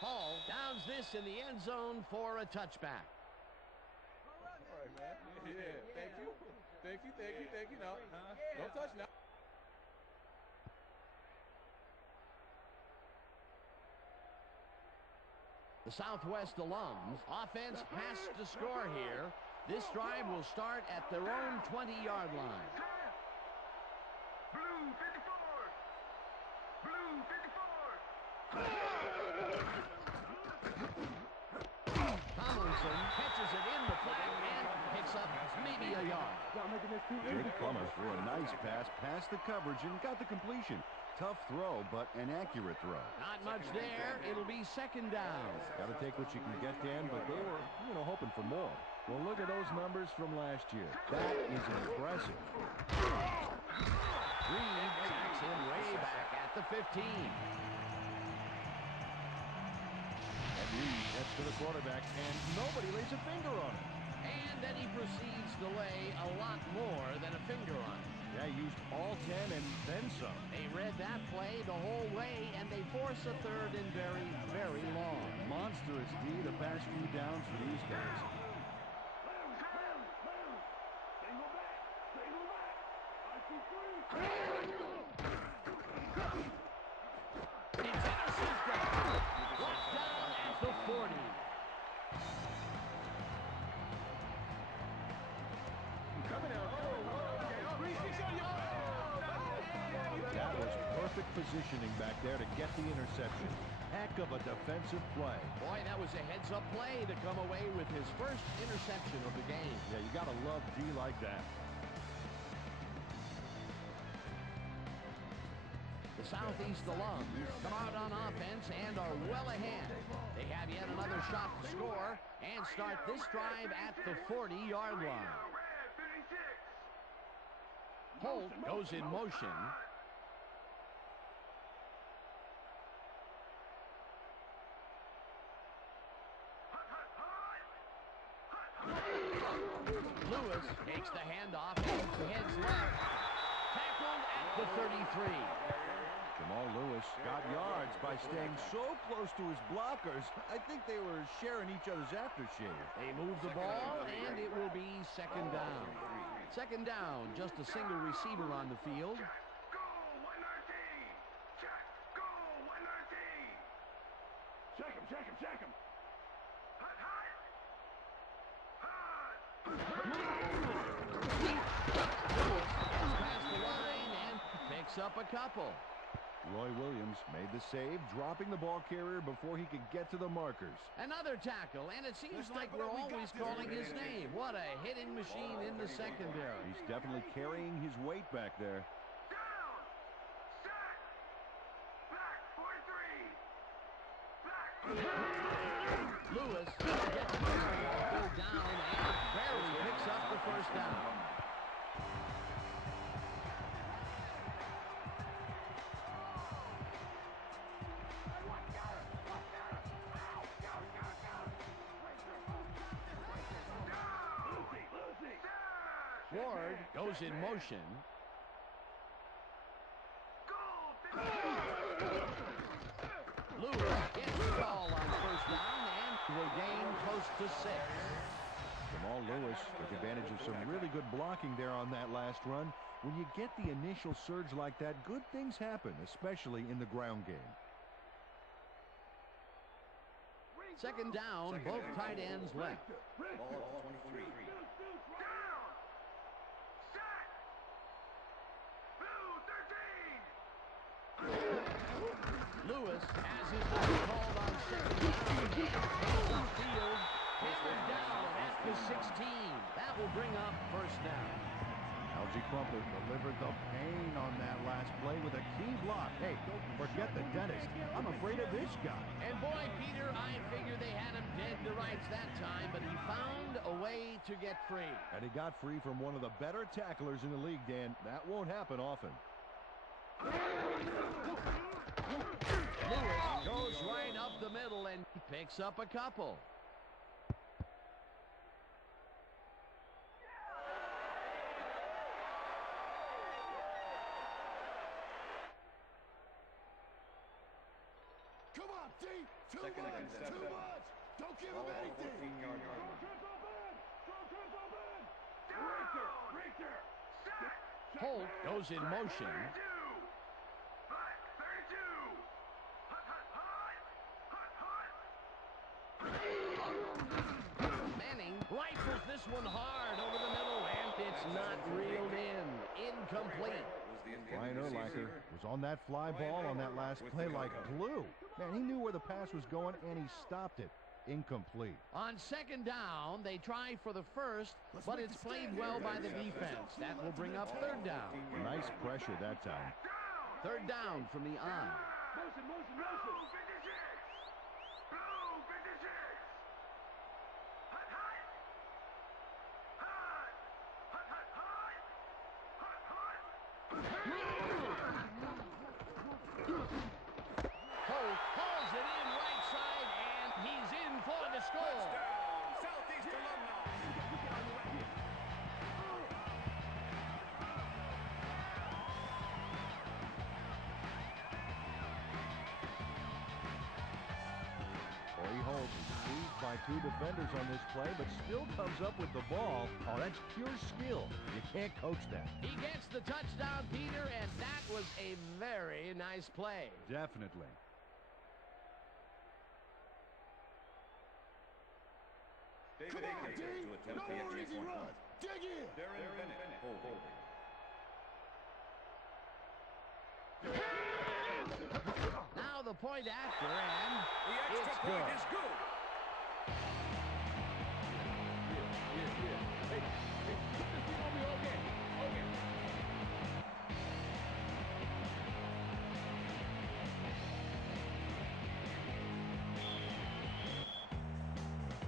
Hall downs this in the end zone for a touchback. All right, man. Yeah, thank you. Thank you, thank you, thank you. No, don't touch now. The Southwest alums offense has to score here. This drive will start at their own 20-yard line. Blue 54. Blue 54. Tomlinson catches it in the flat and picks up maybe a yard. Jake Plummer threw a nice pass past the coverage and got the completion. Tough throw, but an accurate throw. Not much there. It'll be second down. Got to take what you can get, Dan, but they were, hoping for more. Well, look at those numbers from last year. That is impressive. Reed sacks him way back at the 15. And Reed gets to the quarterback, and nobody lays a finger on it. And then he proceeds to lay a lot more than a finger on it. Yeah, he used all 10 and then some. They read that play the whole way, and they force a third and very, very long. Monstrous D the past few downs for these guys. It's intercepted. Brought down at the 40. That was perfect positioning back there to get the interception. Heck of a defensive play. Boy, that was a heads-up play to come away with his first interception of the game. Yeah, you got to love D like that. The Southeast alums come out on offense and are well ahead. They have yet another shot to score and start this drive at the 40-yard line. Holt goes in motion. Lewis takes the handoff and heads left. Tackled at the 33. Jamal Lewis got yards by staying so close to his blockers. I think they were sharing each other's aftershave. They move the ball, and it will be second down. Second down, just a single receiver on the field. Check him, check him, check him. Lewis gets past the line and picks up a couple. Roy Williams made the save, dropping the ball carrier before he could get to the markers. Another tackle, and it seems like we're always calling his name. What a hitting machine in the secondary. He's definitely carrying his weight back there. Lewis gets the ball down and barely picks up the first down. Ward goes in motion. Lewis to 6. Jamal Lewis took advantage of some really good blocking there on that last run. When you get the initial surge like that, good things happen, especially in the ground game. Second down, both tight ends left. Ball at 23. Down. Set. Blue 13. Lewis has his number called on second down. Goes upfield. Hammered down at the 16. That will bring up first down. Algie Crumpler delivered the pain on that last play with a key block. Hey, forget the dentist. I'm afraid of this guy. And boy, Peter, I figure they had him dead to rights that time, but he found a way to get free. And he got free from one of the better tacklers in the league, Dan. That won't happen often. Lewis goes right up the middle and picks up a couple. Come on, D. Too Second much. and 7. Too much. Don't give him Ball at anything. 14-yard line. Right there. Set. Holt goes in motion. 32. Black 32. Hut, hut, hut. Hut, hut. Manning rifles this one hard over the middle, and it's not reeled in. Incomplete. Brian Urlacher was on that fly ball on that last play like glue. Man, he knew where the pass was going, and he stopped it. Incomplete. On second down, they try for the first, but it's played well by the defense. That will bring up third down. Nice pressure that time. Third down from the I. Motion. Blue 56. Blue 56. Hut, hut. Hut. Hut, hut, hut. Hut, hut. Holt hauls it in right side, and he's in for the score. Southeast Alumni. Corey Holt is squeezed by 2 defenders on this play, but still comes up with the ball. Oh, that's pure skill. You can't coach that. He gets the touchdown, Peter, and that was a very nice play. Definitely. David Come on, Akins D. to attempt No the more extra easy point. runs. Dig in. Darren Bennett holding. Now the point after, and The extra it's point good. is good. Hey, this is gonna be okay. Okay.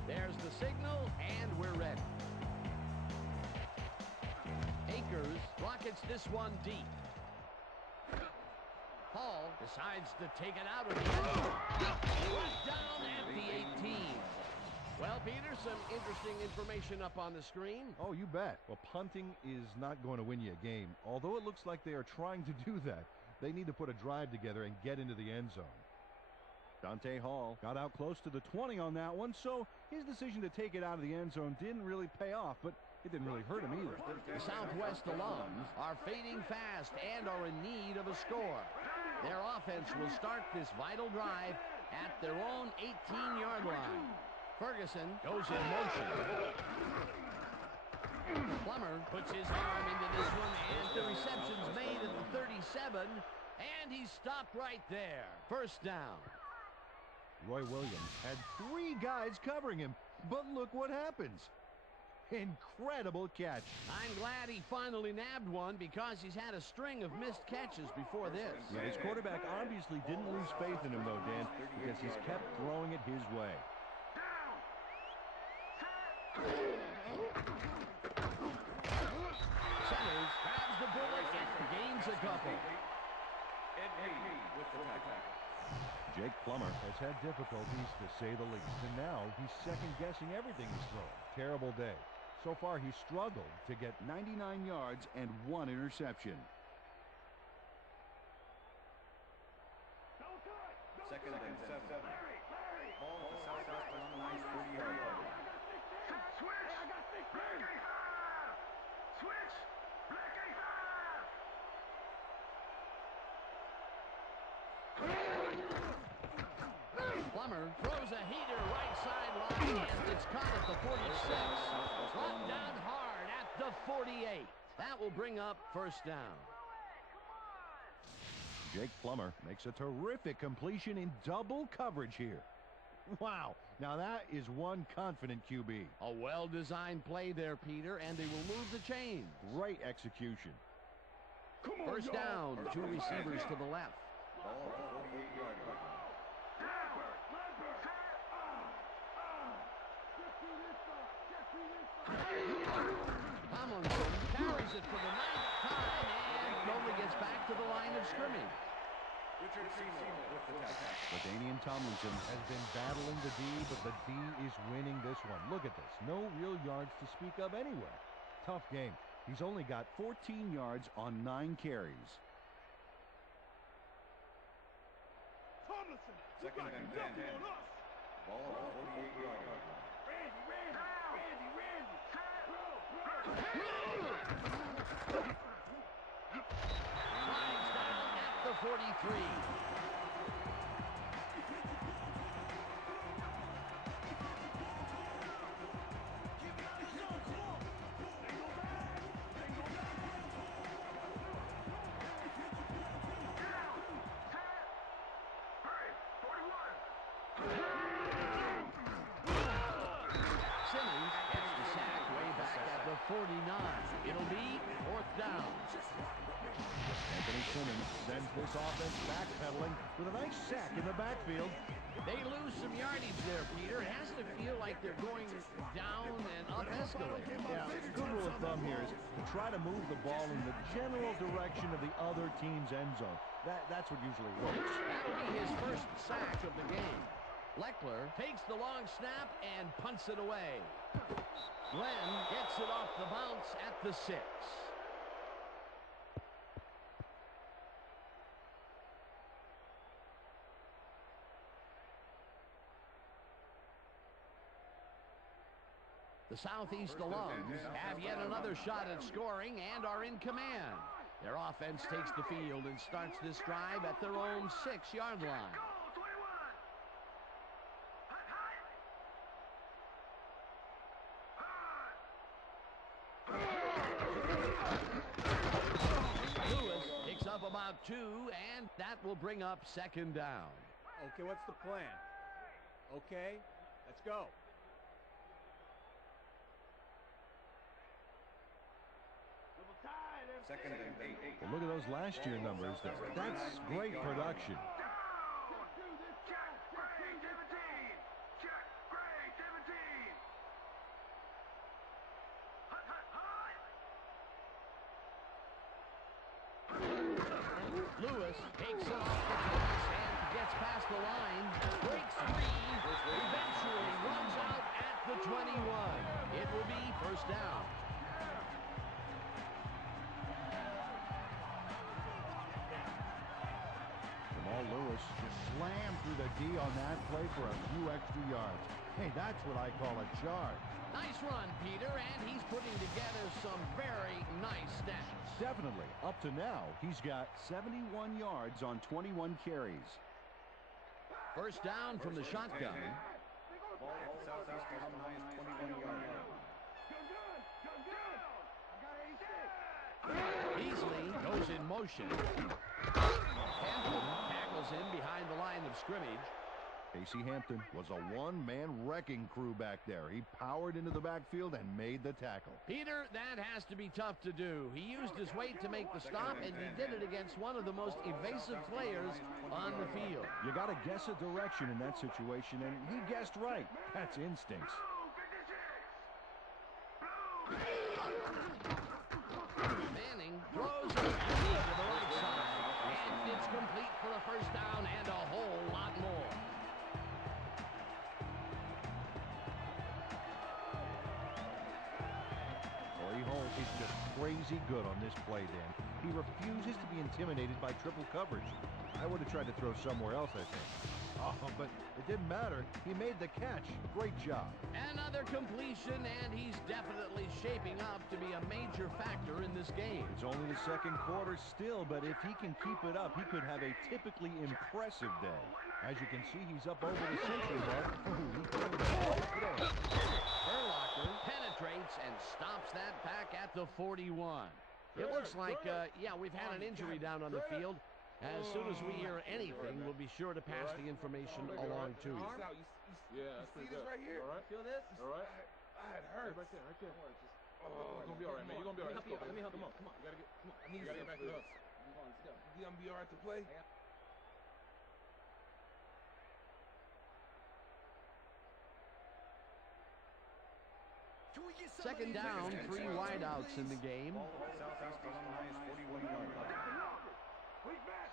There's the signal, and we're ready. Akers rockets this one deep. Hall decides to take it out of the end zone. Brought down at the 18. Well, Peter, some interesting information up on the screen. Oh, you bet. Well, punting is not going to win you a game. Although it looks like they are trying to do that, they need to put a drive together and get into the end zone. Dante Hall got out close to the 20 on that one, so his decision to take it out of the end zone didn't really pay off, but it didn't really hurt him either. The Southwest alums are fading fast and are in need of a score. Their offense will start this vital drive at their own 18-yard line. Ferguson goes in motion. Plummer puts his arm into this one, and the reception's made at the 37, and he's stopped right there. First down. Roy Williams had 3 guys covering him, but look what happens. Incredible catch. I'm glad he finally nabbed one because he's had a string of missed catches before this. Yeah, his quarterback obviously didn't lose faith in him, though, Dan, because he's kept throwing it his way. Centers, grabs the bullet, and gains a couple. Ed Hayes with the tackle. Jake Plummer has had difficulties, to say the least, and now he's second-guessing everything he's throwing. Terrible day. So far, he's struggled to get 99 yards and 1 interception. Second and 7. Ball at the Southwest Alumni 30-yard line. Plummer throws a heater right sideline, and it's caught at the 46. Brought down hard at the 48. That will bring up first down. Jake Plummer makes a terrific completion in double coverage here. Wow, now that is one confident QB. A well-designed play there, Peter, and they will move the chains. Great execution. First down, two receivers to the left. Ball 48-yard line. Tomlinson carries it for the 9th time and only gets back to the line of scrimmage. Richard Seymour with the tackle. LaDainian Tomlinson has been battling the D, but the D is winning this one. Look at this. No real yards to speak of anywhere. Tough game. He's only got 14 yards on 9 carries. Tomlinson, Second and 10. Ball 48-yard line. Slides down at the 43. Simmons gets the sack way back at the 49. It'll be fourth down. Anthony Simmons sends this offense backpedaling with a nice sack in the backfield. They lose some yardage there, Peter. It has to feel like they're going down and up escalator. Yeah, good rule of thumb here is to try to move the ball in the general direction of the other team's end zone. That's what usually works. That'll be his first sack of the game. Leckler takes the long snap and punts it away. Glenn gets it off the bounce at the 6. The Southeast Alums have yet another shot at scoring and are in command. Their offense takes the field and starts this drive at their own 6-yard line. Lewis picks up about 2, and that will bring up second down. Okay, what's the plan? Okay, let's go. Second and 8. Well, look at those last year numbers there. That's great production. Lewis takes it off the pass and gets past the line, breaks free, eventually runs out at the 21. It will be first down. Jamal Lewis just slammed through the D on that play for a few extra yards. Hey, that's what I call a charge. Nice run, Peter, and he's putting together some very nice stats. Definitely. Up to now, he's got 71 yards on 21 carries. First down from the shotgun. Ball Southeast Alumni's 21-yard line. Beasley goes in motion. Hampton tackles him behind the line of scrimmage. Casey Hampton was a one-man wrecking crew back there. He powered into the backfield and made the tackle. Peter, that has to be tough to do. He used his weight to make the stop, and he did it against one of the most evasive players on the field. You got to guess a direction in that situation, and he guessed right. That's instincts. Manning throws it to the right side, and it's complete for a first down and a whole lot more. Holt is just crazy good on this play, Dan. He refuses to be intimidated by triple coverage. I would have tried to throw somewhere else, I think. Oh, but it didn't matter. He made the catch. Great job. Another completion, and he's definitely shaping up to be a major factor in this game. It's only the second quarter still, but if he can keep it up, he could have a typically impressive day. As you can see, he's up over the century mark. Urlacher penetrates and stops that back at the 41. It looks like, yeah, we've had an injury down on the field. As soon as we hear anything, we'll be sure to pass the information along to you. Yeah, that's pretty good. Right here. All right. Feel this? All right. It hurts. Right there, right there. Oh, you're gonna be all right, man. You're gonna be all right. Let me help you. Come on. You gotta get. Come on. I need you to get back to us. Come on, let's go. You gonna be all right to play? Second down, 3 wideouts in the game. Southeast Alumni's 41-yard line. Back,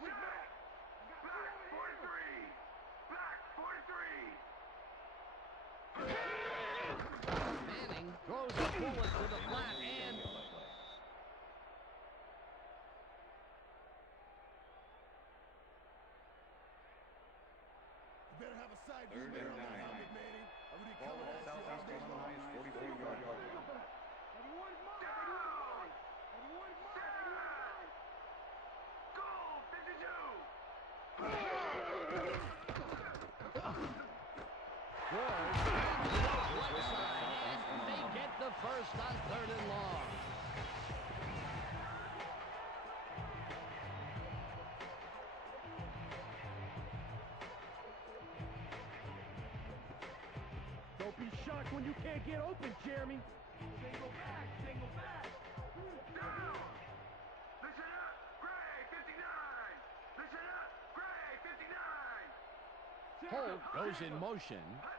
43. Back, 43. Manning throws a bullet to the flat and You better have a side view 3rd mirror and on 9. that helmet, Manning. I really Ball covered at that shit all Southeast day long. Alumni's 44-yard line. Goal, 52. and they get the first on 3rd and long. Don't be shocked when you can't get open, Jeremy. Single back. Down. Listen up, Gray, 59. Listen up, Gray, 59. Holt goes in motion. Hut.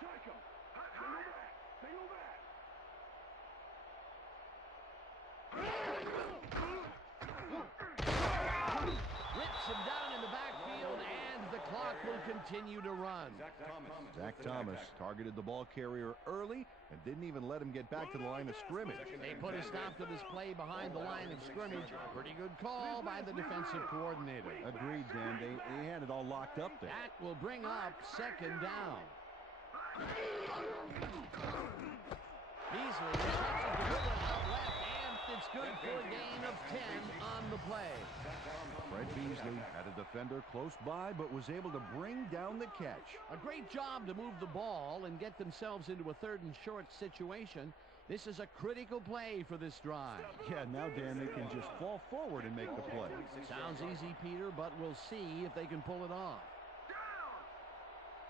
Check him. Single back. Rips him down in the backfield, and the clock will continue to run. Zach Thomas targeted the ball carrier early and didn't even let him get back to the line of scrimmage. They put a stop to this play behind the line of scrimmage. Pretty good call by the defensive coordinator. Agreed, Dan. They had it all locked up there. That will bring up 2nd down. Beasley catches the good one out left, and it's good for a gain of 10 on the play. Fred Beasley had a defender close by, but was able to bring down the catch. A great job to move the ball and get themselves into a 3rd and short situation. This is a critical play for this drive. Yeah, now, Dan, they can just fall forward and make the play. Sounds easy, Peter, but we'll see if they can pull it off. Down.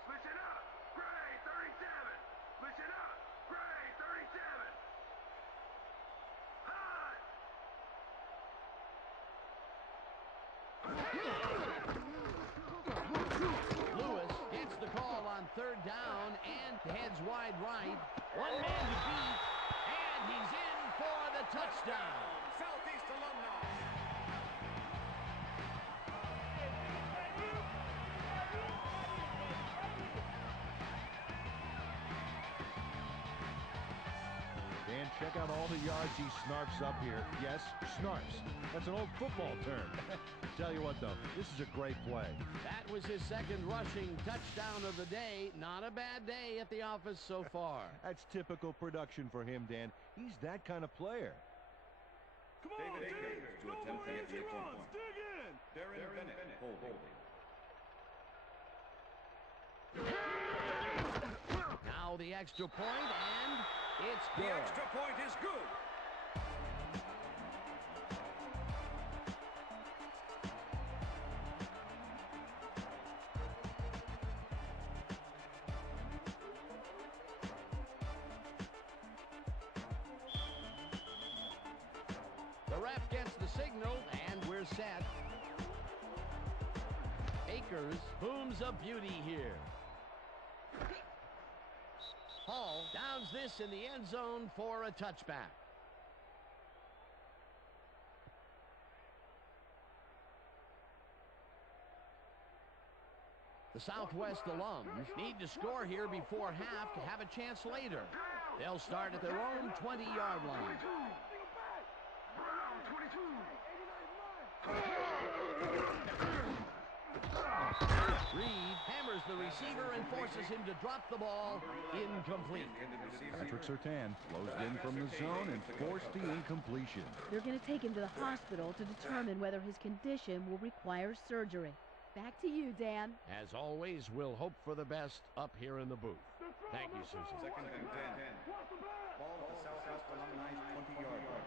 Listen up, Gray, 37. Listen up, Gray, 37. Hut. Lewis gets the call on 3rd down and heads wide right. One man to beat, and he's in for the touchdown. Southeast Alumni. Dan, check out all the yards he snarfs up here. Yes, snarfs. That's an old football term. Tell you what, though, this is a great play. That was his 2nd rushing touchdown of the day. Not a bad day at the office so far. That's typical production for him, Dan. He's that kind of player. Come on, David dig. Akers to No attempt more the empty extra runs. point. Dig in. Darren Bennett holding. Now the extra point, and it's The good. extra point is good. The ref gets the signal, and we're set. Akers booms a beauty here. Hall downs this in the end zone for a touchback. The Southwest alums need to score here before half to have a chance later. They'll start at their own 20-yard line. Reed hammers the receiver and forces him to drop the ball. Incomplete. Patrick Surtain closed in from the zone and forced the incompletion. They're going to take him to the hospital to determine whether his condition will require surgery. Back to you, Dan. As always, we'll hope for the best up here in the booth. Thank you, Susan. Second and 10. Ball at the Southwest Alumni's 20-yard line.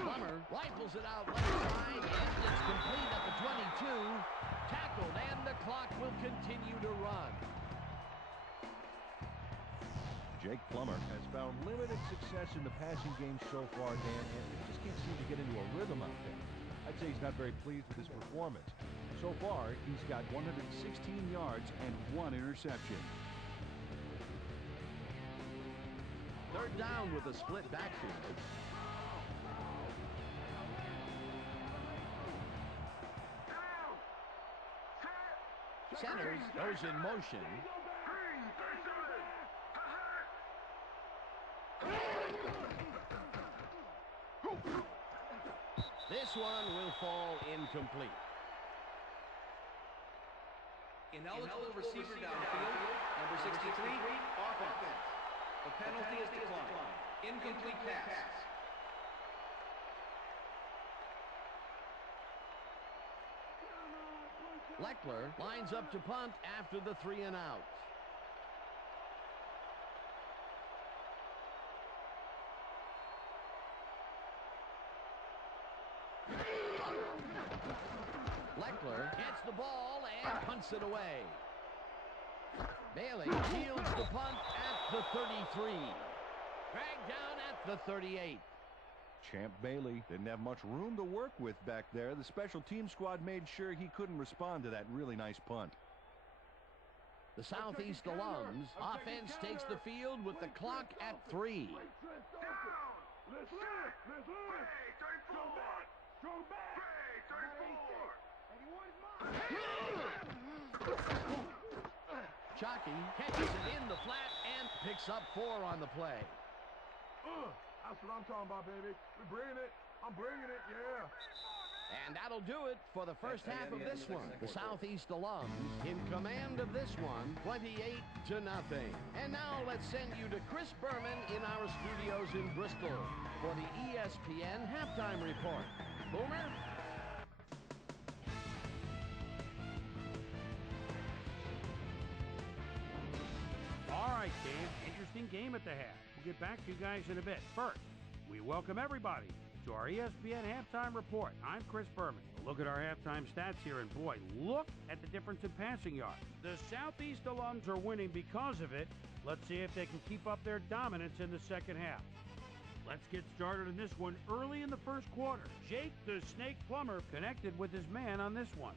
Plummer rifles it out left side, and it's complete at the 22. Tackled, and the clock will continue to run. Jake Plummer has found limited success in the passing game so far, Dan, and just can't seem to get into a rhythm out there. I'd say he's not very pleased with his performance. So far, he's got 116 yards and 1 interception. Third down with a split backfield. Centers goes in motion. This one will fall incomplete. Ineligible receiver downfield, number 63, offense. The penalty is declined. Incomplete pass. Leckler lines up to punt after the 3 and out. Leckler gets the ball and punts it away. Bailey fields the punt at the 33. Dragged down at the 38. Champ Bailey didn't have much room to work with back there. The special team squad made sure he couldn't respond to that really nice punt. The Southeast alums offense takes the field with the clock at 3. Chalky catches it in the flat and picks up 4 on the play. That's what I'm talking about, baby. We're bringing it. I'm bringing it, yeah. And that'll do it for the first half of this one. The Southeast alums in command of this one, 28-0. And now let's send you to Chris Berman in our studios in Bristol for the ESPN halftime report. Boomer? All right, Dave. Interesting game at the half. We'll get back to you guys in a bit. First, we welcome everybody to our ESPN halftime report. I'm Chris Berman. Look at our halftime stats here, and boy, look at the difference in passing yards. The Southeast alums are winning because of it. Let's see if they can keep up their dominance in the second half. Let's get started in this one early in the first quarter. Jake the Snake Plummer connected with his man on this one.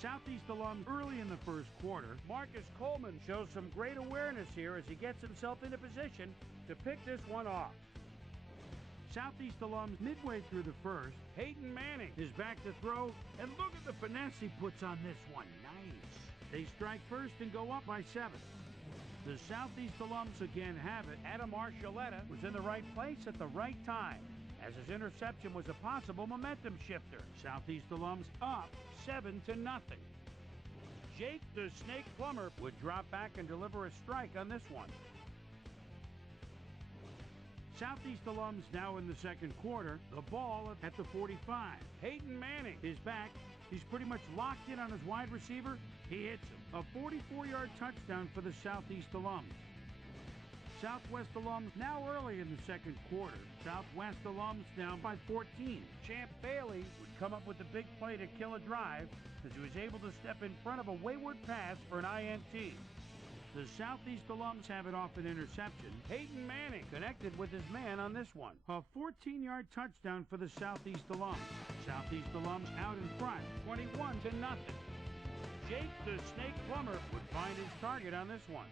Southeast alum early in the first quarter. Marcus Coleman shows some great awareness here as he gets himself into position to pick this one off. Southeast alums midway through the first. Peyton Manning is back to throw, and look at the finesse he puts on this one. Nice. They strike first and go up by 7. The Southeast alums again have it. Adam Archuleta was in the right place at the right time, as his interception was a possible momentum shifter. Southeast alums up 7-0. Jake the Snake Plummer would drop back and deliver a strike on this one. Southeast alums now in the second quarter. The ball at the 45. Peyton Manning is back. He's pretty much locked in on his wide receiver. He hits him. A 44-yard touchdown for the Southeast alums. Southwest alums now early in the second quarter. Southwest alums down by 14. Champ Bailey would come up with the big play to kill a drive as he was able to step in front of a wayward pass for an INT. The Southeast alums have it off an interception. Peyton Manning connected with his man on this one. A 14-yard touchdown for the Southeast alums. Southeast alums out in front, 21-0. Jake the Snake Plumber would find his target on this one.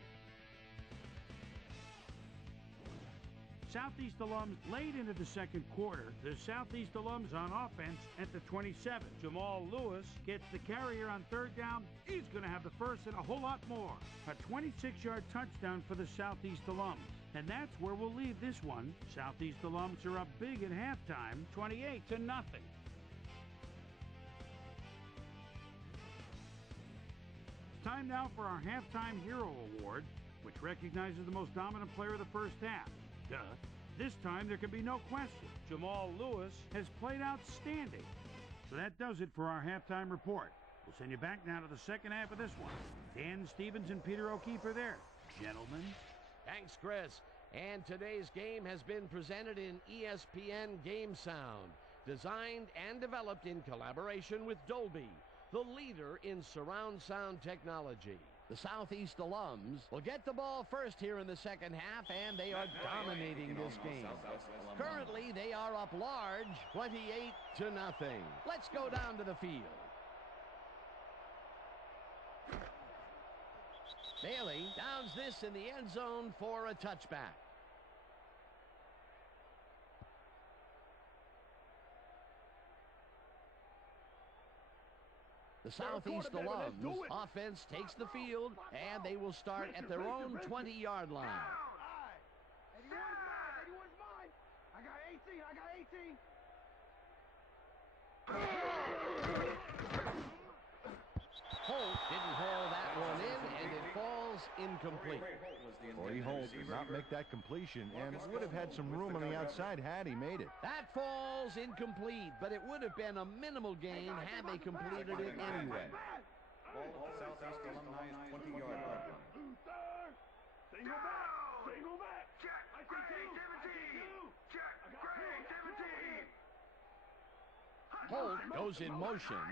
Southeast alums late into the second quarter. The Southeast alums on offense at the 27. Jamal Lewis gets the carrier on third down. He's going to have the first and a whole lot more. A 26-yard touchdown for the Southeast alums. And that's where we'll leave this one. Southeast alums are up big at halftime, 28-0. Time now for our Halftime Hero Award, which recognizes the most dominant player of the first half. Duh. This time there can be no question. Jamal Lewis has played outstanding. So that does it for our halftime report. We'll send you back now to the second half of this one. Dan Stevens and Peter O'Keefe are there. Gentlemen. Thanks, Chris. And today's game has been presented in ESPN Game Sound, designed and developed in collaboration with Dolby, the leader in surround sound technology. The Southeast alums will get the ball first here in the second half, and they are dominating this game. Currently, they are up large, 28-0. Let's go down to the field. Bailey downs this in the end zone for a touchback. The Southeast alums offense takes the field, and they will start at their own 20-yard line. 81's mine. I got 18. I got 18. Holt didn't haul that one in, and it falls incomplete. Corey Holt did not make that completion and would have had some room on the outside had he made it. That falls incomplete, but it would have been a minimal gain had they completed it anyway. Ball at the Southeast Alumni's 20-yard line. Single back. Single back. Check. Grade 17. Check. Grade 17. Holt goes in motion.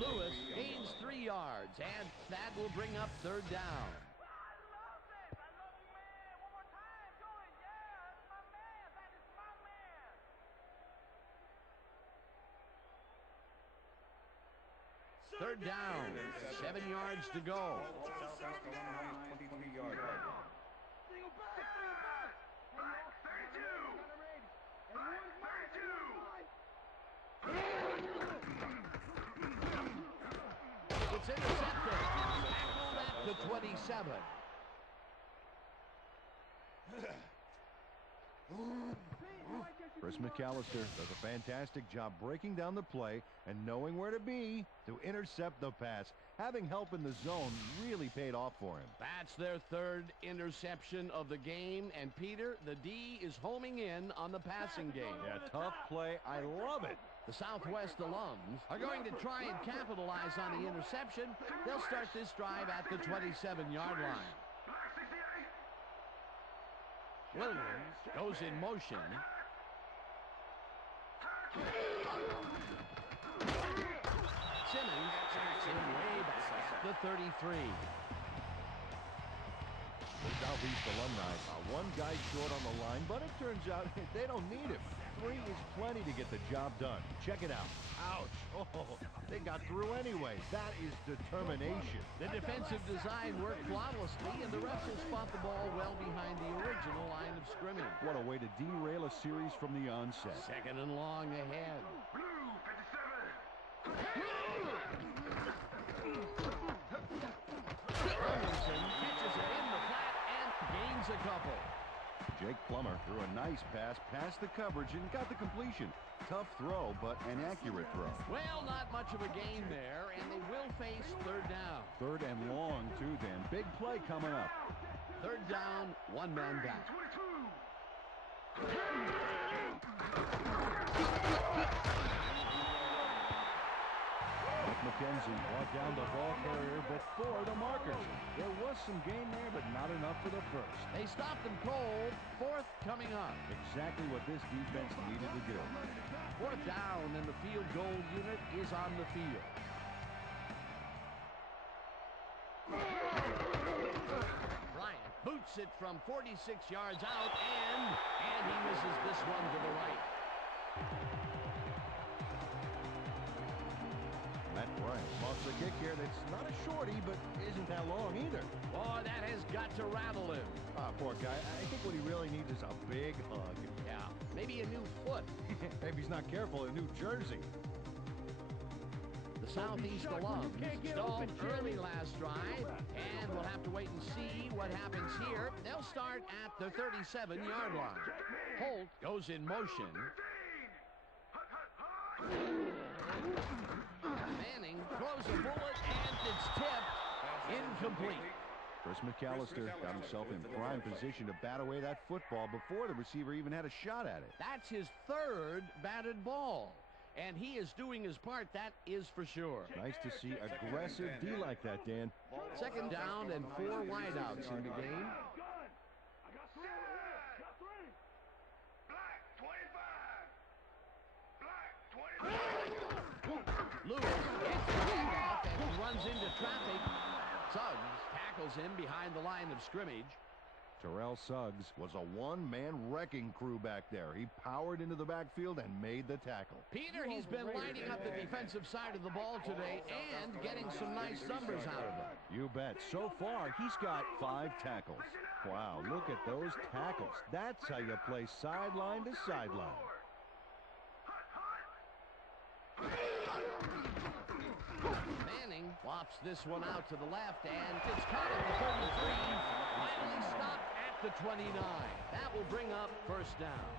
Lewis gains 3 yards, and that will bring up third down. Third down, 7 yards to go. Southeast Alumni's 23-yard line. Single back. 32. 32. It's intercepted. Tackled at the 27. Chris McAllister does a fantastic job breaking down the play and knowing where to be to intercept the pass. Having help in the zone really paid off for him. That's their third interception of the game, and Peter, the D is homing in on the passing game. Yeah, tough play. I love it. The Southwest alums are going to try and capitalize on the interception. They'll start this drive at the 27-yard line. Williams goes in motion. Simmons takes him way back at the 33. The Southeast alumni are one guy short on the line, but it turns out they don't need him. 3 is plenty to get the job done. Check it out. Ouch. Oh, they got through anyway. That is determination. The defensive design worked flawlessly, and the refs will spot the ball well behind the original line of scrimmage. What a way to derail a series from the onset. Second and long ahead. Blue 57. Williamson catches it in the flat and gains a couple. Jake Plummer threw a nice pass past the coverage and got the completion. Tough throw, but an accurate throw. Well, not much of a gain there, and they will face third down. Third and long, too, Dan. Big play coming up. Third down, one man back. McKenzie brought down the ball carrier before the markers. There was some gain there, but not enough for the first. They stopped them cold. Fourth coming up. Exactly what this defense needed to do. Fourth down, and the field goal unit is on the field. Bryant boots it from 46 yards out, and he misses this one to the right. Matt Bryant lofts a kick here that's not a shorty, but isn't that long either. Boy, that has got to rattle him. Poor guy. I think what he really needs is a big hug. Yeah, maybe a new foot. If he's not careful, a new jersey. The Southeast Alums stalled early last drive, and we'll have to wait and see what happens here. They'll start at the 37-yard line. Holt goes in motion. Manning throws a bullet, and it's tipped. Incomplete. Chris McAllister got himself in prime position to bat away that football before the receiver even had a shot at it. That's his third batted ball. And he is doing his part, that is for sure. Nice to see aggressive D like that, Dan. Second down and 4 wideouts in the game. Lewis gets the handoff and runs into traffic. Suggs tackles him behind the line of scrimmage. Terrell Suggs was a one-man wrecking crew back there. He powered into the backfield and made the tackle. Peter, he's been lining up the defensive side of the ball today and getting some nice numbers out of it. You bet. So far, he's got 5 tackles. Wow, look at those tackles. That's how you play sideline to sideline. Manning flops this one out to the left, and it's caught at the 33. Finally stopped at the 29. That will bring up first down.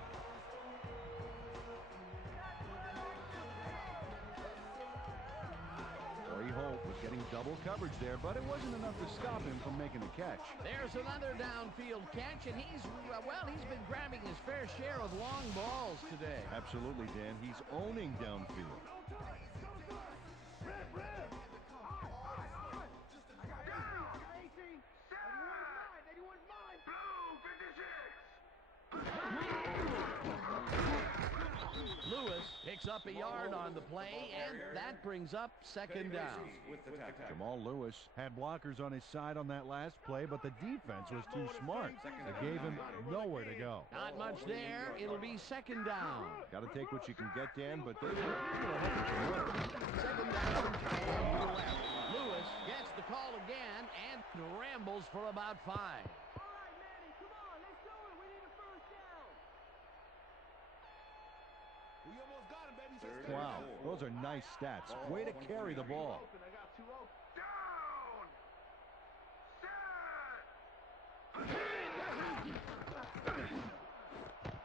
Corey Holt was getting double coverage there, but it wasn't enough to stop him from making a catch. There's another downfield catch, and he's been grabbing his fair share of long balls today. Absolutely, Dan. He's owning downfield. Lewis picks up a yard on the play, and that brings up second down. Jamal Lewis had blockers on his side on that last play, but the defense was too smart. They gave him nowhere to go. Not much there. It'll be second down. Got to take what you can get, Dan, but they're going to second down and left. Lewis gets the call again and rambles for about 5. Wow, those are nice stats. Way to carry the ball.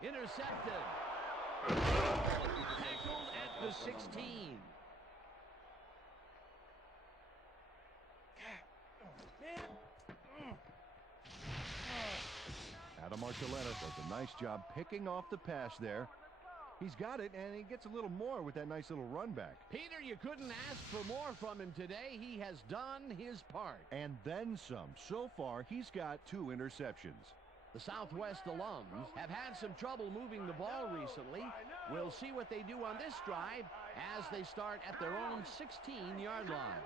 Intercepted. Tackled at the 16. Adam Archuleta does a nice job picking off the pass there. He's got it, and he gets a little more with that nice little run back. Peter, you couldn't ask for more from him today. He has done his part. And then some. So far, he's got 2 interceptions. The Southwest alums have had some trouble moving the ball recently. We'll see what they do on this drive as they start at their own 16-yard line.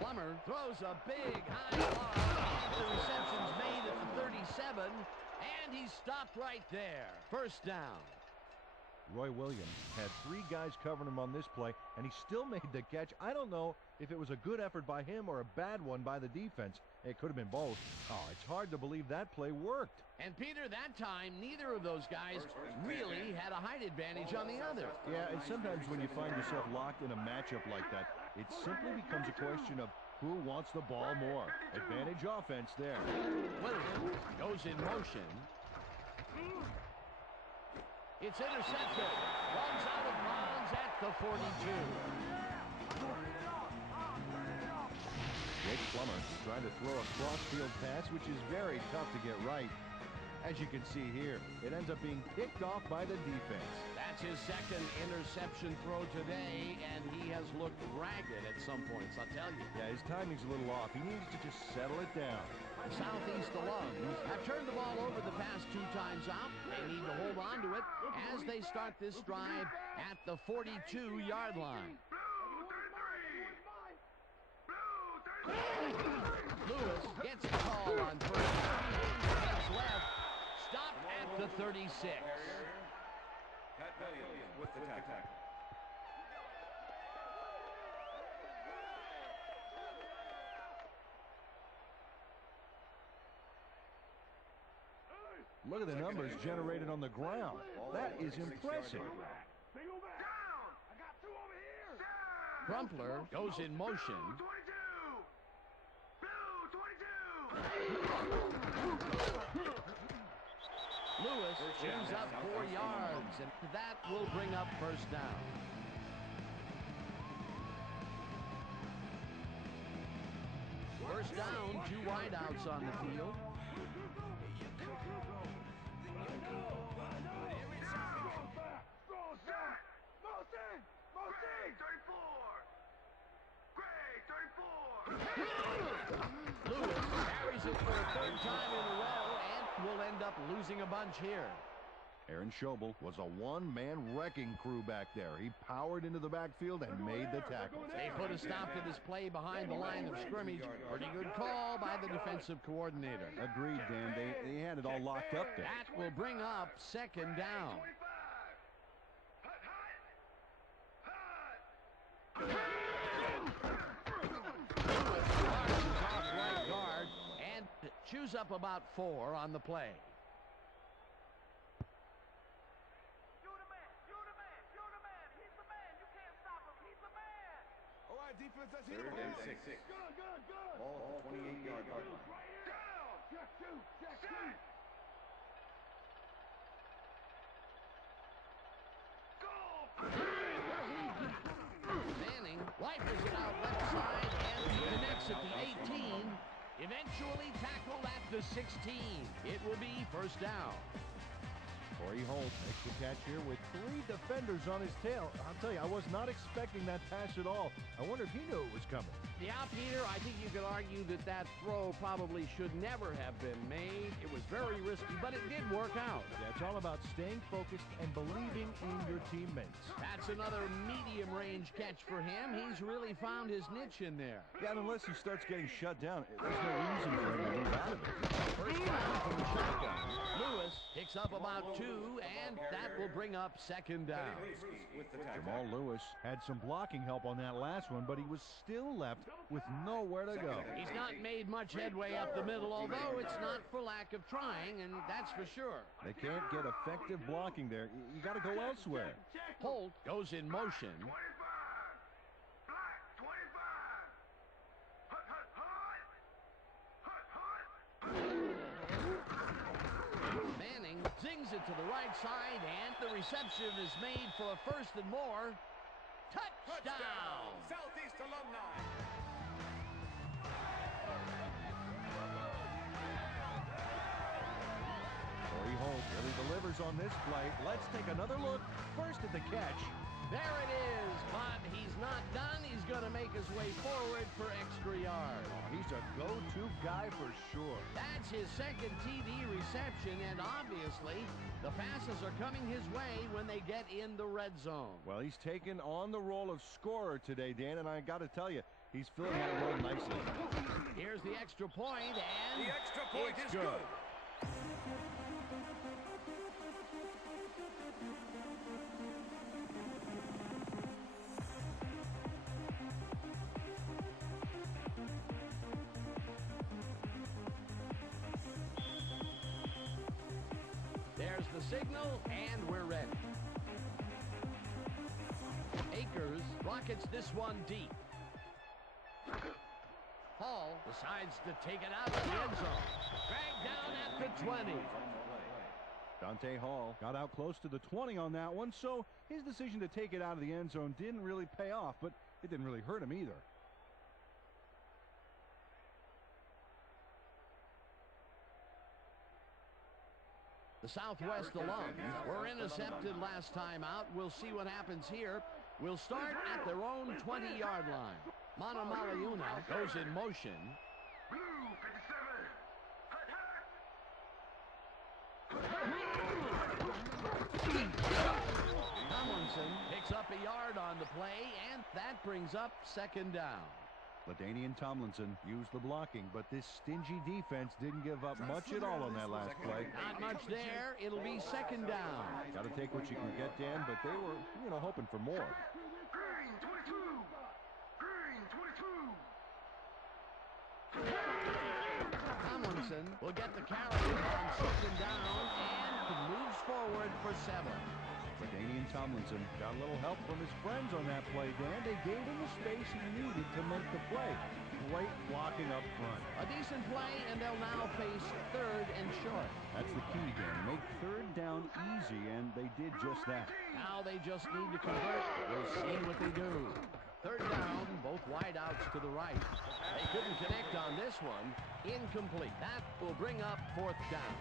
Plummer throws a big high ball. The reception's made at the 37, and he stopped right there. First down. Roy Williams had 3 guys covering him on this play, and he still made the catch. I don't know if it was a good effort by him or a bad one by the defense. It could have been both. Oh, it's hard to believe that play worked. And Peter, that time, neither of those guys really had a height advantage on the other. Yeah, and sometimes when you find yourself locked in a matchup like that, it simply becomes a question of who wants the ball more. Advantage offense there. Williams goes in motion. It's intercepted. Runs out of bounds at the 42. Jake Plummer trying to throw a cross-field pass, which is very tough to get right. As you can see here, it ends up being picked off by the defense. That's his second interception throw today, and he has looked ragged at some points, I'll tell you. Yeah, his timing's a little off. He needs to just settle it down. The Southeast Alums have turned the ball over the past 2 times out. They need to hold on to it as they start this drive at the 42-yard line. Lewis gets a call on first down and heads left. Stop at the 36. Pat Williams with the tackle. Look at the numbers generated on the ground. That is impressive. Crumpler goes in motion. Lewis chews up 4 yards, and that will bring up first down. First down, 2 wideouts on the field. Lewis carries it for a 3rd time in a row and will end up losing a bunch here. Aaron Schobel was a one-man wrecking crew back there. He powered into the backfield and made the tackle. They put a stop to this play behind the line of scrimmage. Pretty good call by the defensive coordinator. Agreed, Dan. They had it all locked up there. That will bring up 2nd down. Lewis marches off right guard and chews up about 4 on the play. Defense, let's hit 3rd him. and 6. Ball at the 28-yard line. Check 2. Check 2. Manning rifles it out left side and connects at the 18. Eventually tackled at the 16. It will be first down. Corey Holt makes the catch here with 3 defenders on his tail. I'll tell you, I was not expecting that pass at all. I wonder if he knew it was coming. Yeah, Peter, I think you could argue that that throw probably should never have been made. It was very risky, but it did work out. Yeah, it's all about staying focused and believing in your teammates. That's another medium-range catch for him. He's really found his niche in there. Yeah, and unless he starts getting shut down, there's no reason for him to move out of it. First down from the shotgun. Lewis picks up about 2, and that will bring up 2nd down. Jamal Lewis had some blocking help on that last one, but he was still left with nowhere to go. He's not made much headway up the middle, although it's not for lack of trying, and that's for sure. They can't get effective blocking there. You got to go elsewhere. Holt goes in motion. Manning zings it to the right side, and the reception is made for a 1st and more. Touchdown! Southeast Alumni. Corey Holt really delivers on this play. Let's take another look. First at the catch. There it is, but he's not done. He's going to make his way forward for extra yards. Oh, he's a go-to guy for sure. That's his 2nd TD reception, and obviously the passes are coming his way when they get in the red zone. Well, he's taken on the role of scorer today, Dan, and I got to tell you, he's filling that role nicely. Here's the extra point, and The extra point is good. There's the signal, and we're ready. Akers rockets this one deep. Hall decides to take it out of the end zone. Dragged down at the 20. Dante Hall got out close to the 20 on that one, so his decision to take it out of the end zone didn't really pay off, but it didn't really hurt him either. The Southwest alums were intercepted last time out. We'll see what happens here. We'll start at their own 20-yard line. Manamalayuna goes in motion. Blue 57. Tomlinson picks up a yard on the play, and that brings up second down. LaDainian Tomlinson used the blocking, but this stingy defense didn't give up much at all on that last play. Not much there. It'll be second down. Got to take what you can get, Dan, but they were, hoping for more. Green 22. Green 22. Tomlinson will get the carry on second down and moves forward for 7. LaDainian Tomlinson got a little help from his friends on that play, Dan. They gave him the space he needed to make the play. Great blocking up front. A decent play, and they'll now face third and short. That's the key, Dan. Make third down easy, and they did just that. Now they just need to convert. We'll see what they do. Third down, both wideouts to the right. They couldn't connect on this one. Incomplete. That will bring up fourth down.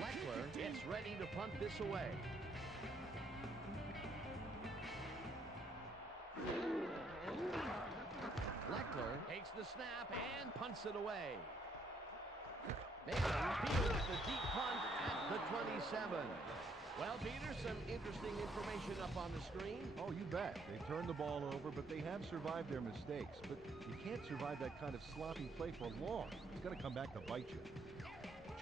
Leckler gets ready to punt this away. Leckler takes the snap and punts it away. Bailey fields the deep punt at the 27. Well, Peter, some interesting information up on the screen. Oh, you bet. They've turned the ball over, but they have survived their mistakes. But you can't survive that kind of sloppy play for long. It's going to come back to bite you.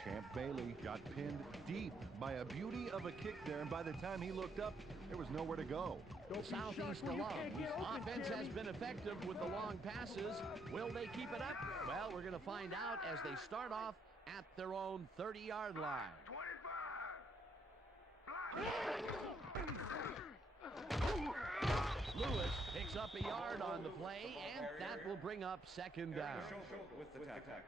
Champ Bailey got pinned deep by a beauty of a kick there, and by the time he looked up, there was nowhere to go. The Southeast alums offense has been effective with the long passes. Will they keep it up? Well, we're going to find out as they start off at their own 30-yard line. 25. Lewis picks up a yard on the play, and that will bring up second down. With the tackle.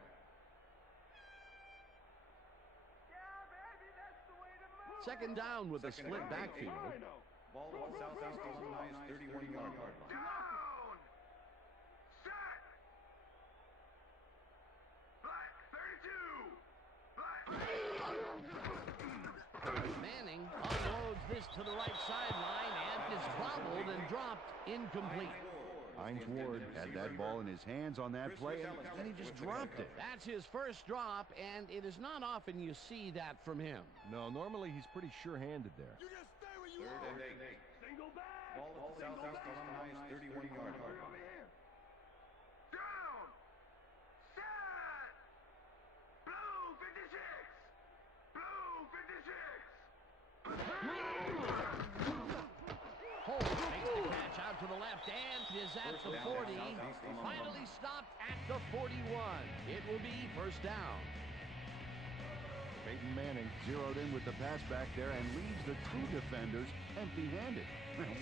Second down with a split backfield. Ball on Southeast Alumni's 31-yard line. Down. Set. Black 32. Black. Manning unloads this to the right sideline and is bobbled and dropped incomplete. Hines Ward had that ball in his hands on that play, and then he just dropped it. That's his first drop, and it is not often you see that from him. No, normally he's pretty sure-handed there. You just stay where you Third are. and 8. Single back. Ball at the Southeast Alumni's 31-yard line. Down. Set. Blue 56. Blue 56. Holt makes the catch out to the left and is at the 40. Finally stopped at the 41. It will be first down. Peyton Manning zeroed in with the pass back there and leaves the two defenders empty-handed.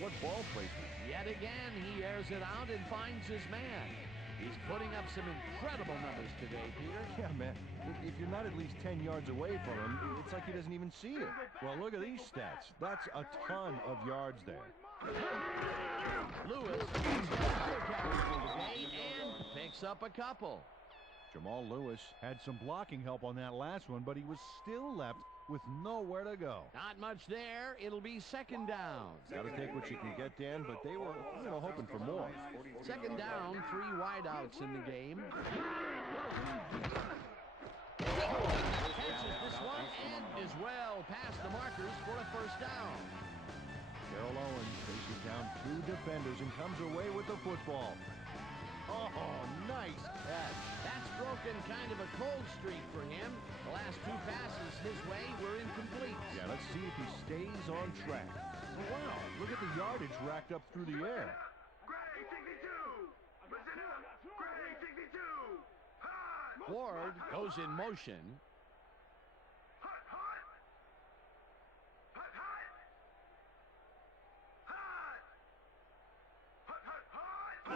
What ball placement. Yet again, he airs it out and finds his man. He's putting up some incredible numbers today, Peter. Yeah, man. If you're not at least 10 yards away from him, it's like he doesn't even see it. Well, look at these stats. That's a ton of yards there. Lewis gets another carry for the day and picks up a couple. Jamal Lewis had some blocking help on that last one, but he was still left with nowhere to go. Not much there. It'll be second down. Got to take what you can get, Dan, but they were, hoping for more. Second down, 3 wideouts in the game. Catches this one and is well past the markers for a first down. Darrell Owens faces down 2 defenders and comes away with the football. Oh, nice catch. That's broken kind of a cold streak for him. The last 2 passes his way were incomplete. Yeah, let's see if he stays on track. Oh, wow, look at the yardage racked up through the air. Gray 62. Listen up. Gray 62. Hot. Ward goes in motion. Hot, hot. Hot, hot. Hot. Hot, hot, hot.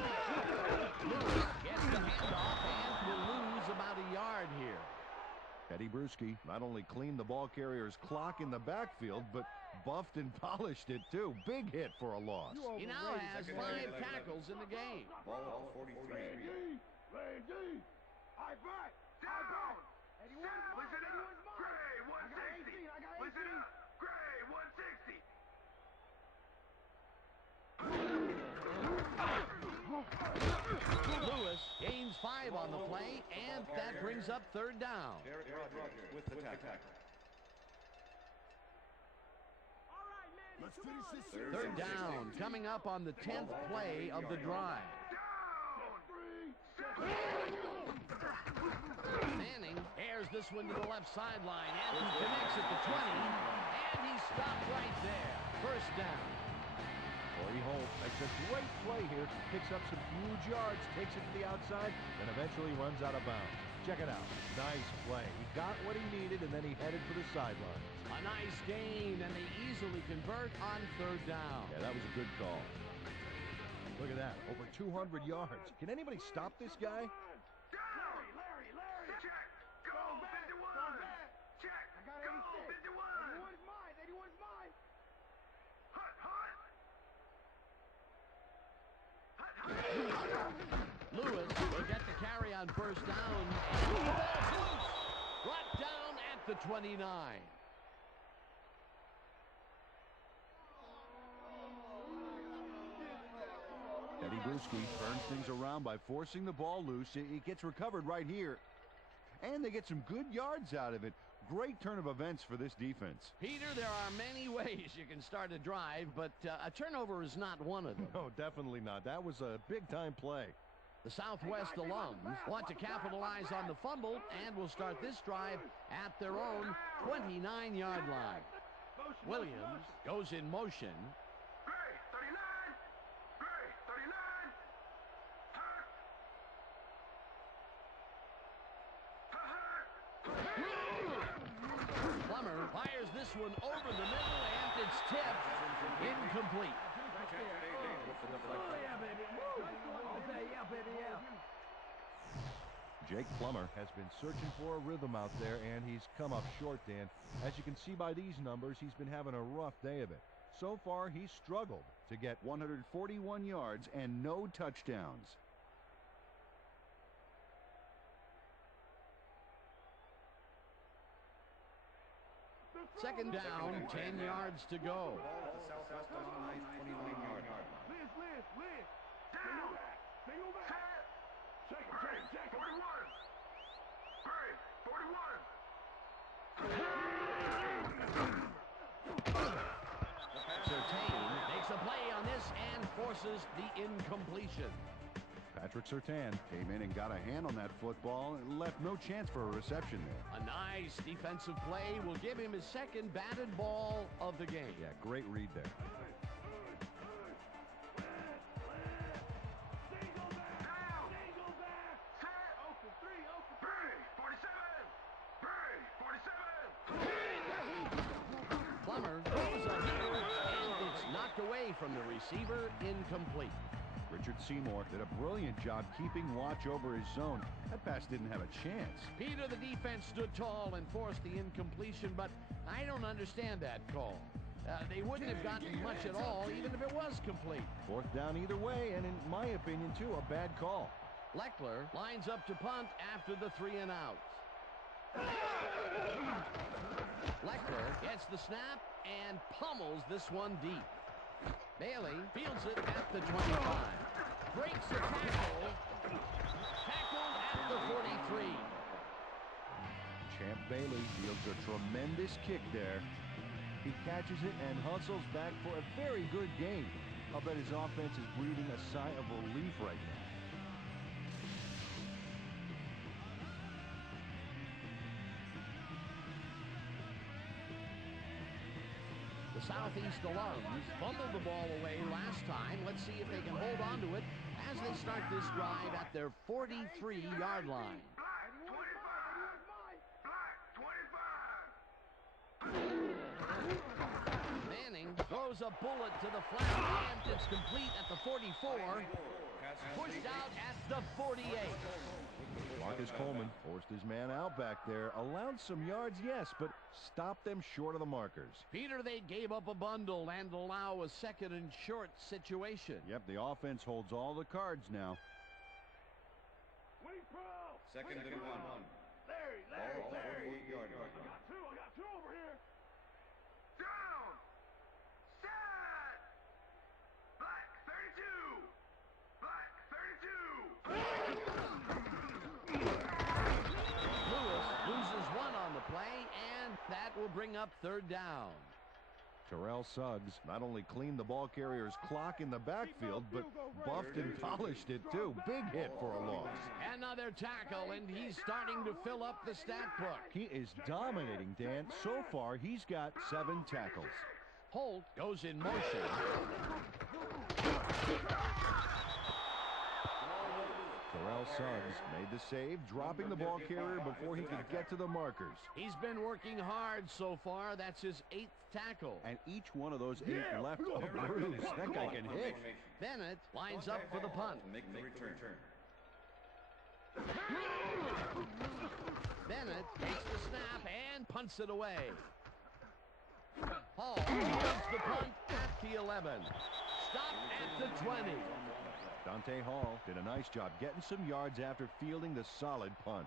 Lewis gets the handoff and will lose about a yard here. Teddy Bruschi not only cleaned the ball carrier's clock in the backfield, but buffed and polished it too. Big hit for a loss. He now has 5 tackles in the game. Ball at 43. Lady! I back! Down! 81's Down! mine! Listen up! 81's mine! Gray, I got 160! 18! I got 18! Listen up! Gray, 160! Lewis gains 5 on the play, and that brings up 3rd down. Derek Rogers with the tackle. Let's finish this. 3rd down coming up on the 10th play of the drive. Manning airs this one to the left sideline, and he connects at the 20, and he stopped right there. 1st down. Corey Holt makes a great play here, picks up some huge yards, takes it to the outside, and eventually runs out of bounds. Check it out. Nice play. He got what he needed, and then he headed for the sideline. A nice gain, and they easily convert on 3rd down. Yeah, that was a good call. Look at that. Over 200 yards. Can anybody stop this guy? Larry! Check! Go! 51! Check! I got Go! 86. 51! 81's mine! 81's mine! Lewis will get the carry on 1st down, and he falls loose. Brought down at the 29. Eddie Bruschi turns things around by forcing the ball loose. It gets recovered right here. And they get some good yards out of it. Great turn of events for this defense. Peter, there are many ways you can start a drive, but a turnover is not one of them. No, definitely not. That was a big-time play. The Southwest alums want to capitalize on the fumble and will start this drive at their own 29-yard line. Williams goes in motion. Gray, 39! Gray, 39! Plummer fires this one over the middle, and it's tipped. Incomplete. Jake Plummer has been searching for a rhythm out there, and he's come up short, Dan. As you can see by these numbers, he's been having a rough day of it. So far, he's struggled to get 141 yards and no touchdowns. Second down, 10 yards to go. Ball at the Southwest Alumni 29-yard line. Liz! Down! Check him! 41! Gray, 41! Surtain makes a play on this and forces the incompletion. Patrick Surtain came in and got a hand on that football and left no chance for a reception there. A nice defensive play will give him his 2nd batted ball of the game. Yeah, great read there. Plummer throws a hitter, and it's knocked away from the receiver, incomplete. Richard Seymour did a brilliant job keeping watch over his zone. That pass didn't have a chance. Peter, the defense stood tall and forced the incompletion, but I don't understand that call. They wouldn't have gotten much at all, even if it was complete. 4th down either way, and in my opinion, too, a bad call. Leckler lines up to punt after the 3 and out. Leckler gets the snap and pummels this one deep. Bailey fields it at the 25. Breaks a tackle. Tackled at the 43. Champ Bailey fields a tremendous kick there. He catches it and hustles back for a very good game. I'll bet his offense is breathing a sigh of relief right now. The Southeast alums fumbled the ball away last time. Let's see if they can hold on to it as they start this drive at their 43-yard line. Manning throws a bullet to the flat, and it's complete at the 44. Pushed out at the 48. Marcus Coleman forced his man out back there. Allowed some yards, yes, but stopped them short of the markers. Peter, they gave up a bundle and allow a second and short situation. Yep, the offense holds all the cards now. Second and 1. Larry, Ball, Larry. 48-yard line. I got two over here. Down. Set. Black 32. Black 32. Lewis loses one on the play, and that will bring up third down. Terrell Suggs not only cleaned the ball carrier's clock in the backfield, but buffed and polished it too. Big hit for a loss. Another tackle, and he's starting to fill up the stat book. He is dominating, Dan. So far, he's got 7 tackles. Holt goes in motion. Terrell Suggs made the save, dropping the ball carrier before he could get to the markers. He's been working hard so far. That's his 8th tackle. And each one of those 8 left a bruise. That guy can hit. Bennett lines up for the punt. Make the return. Bennett takes the snap and punts it away. Hall holds the punt at the 11. Stop at the 20. Dante Hall did a nice job getting some yards after fielding the solid punt.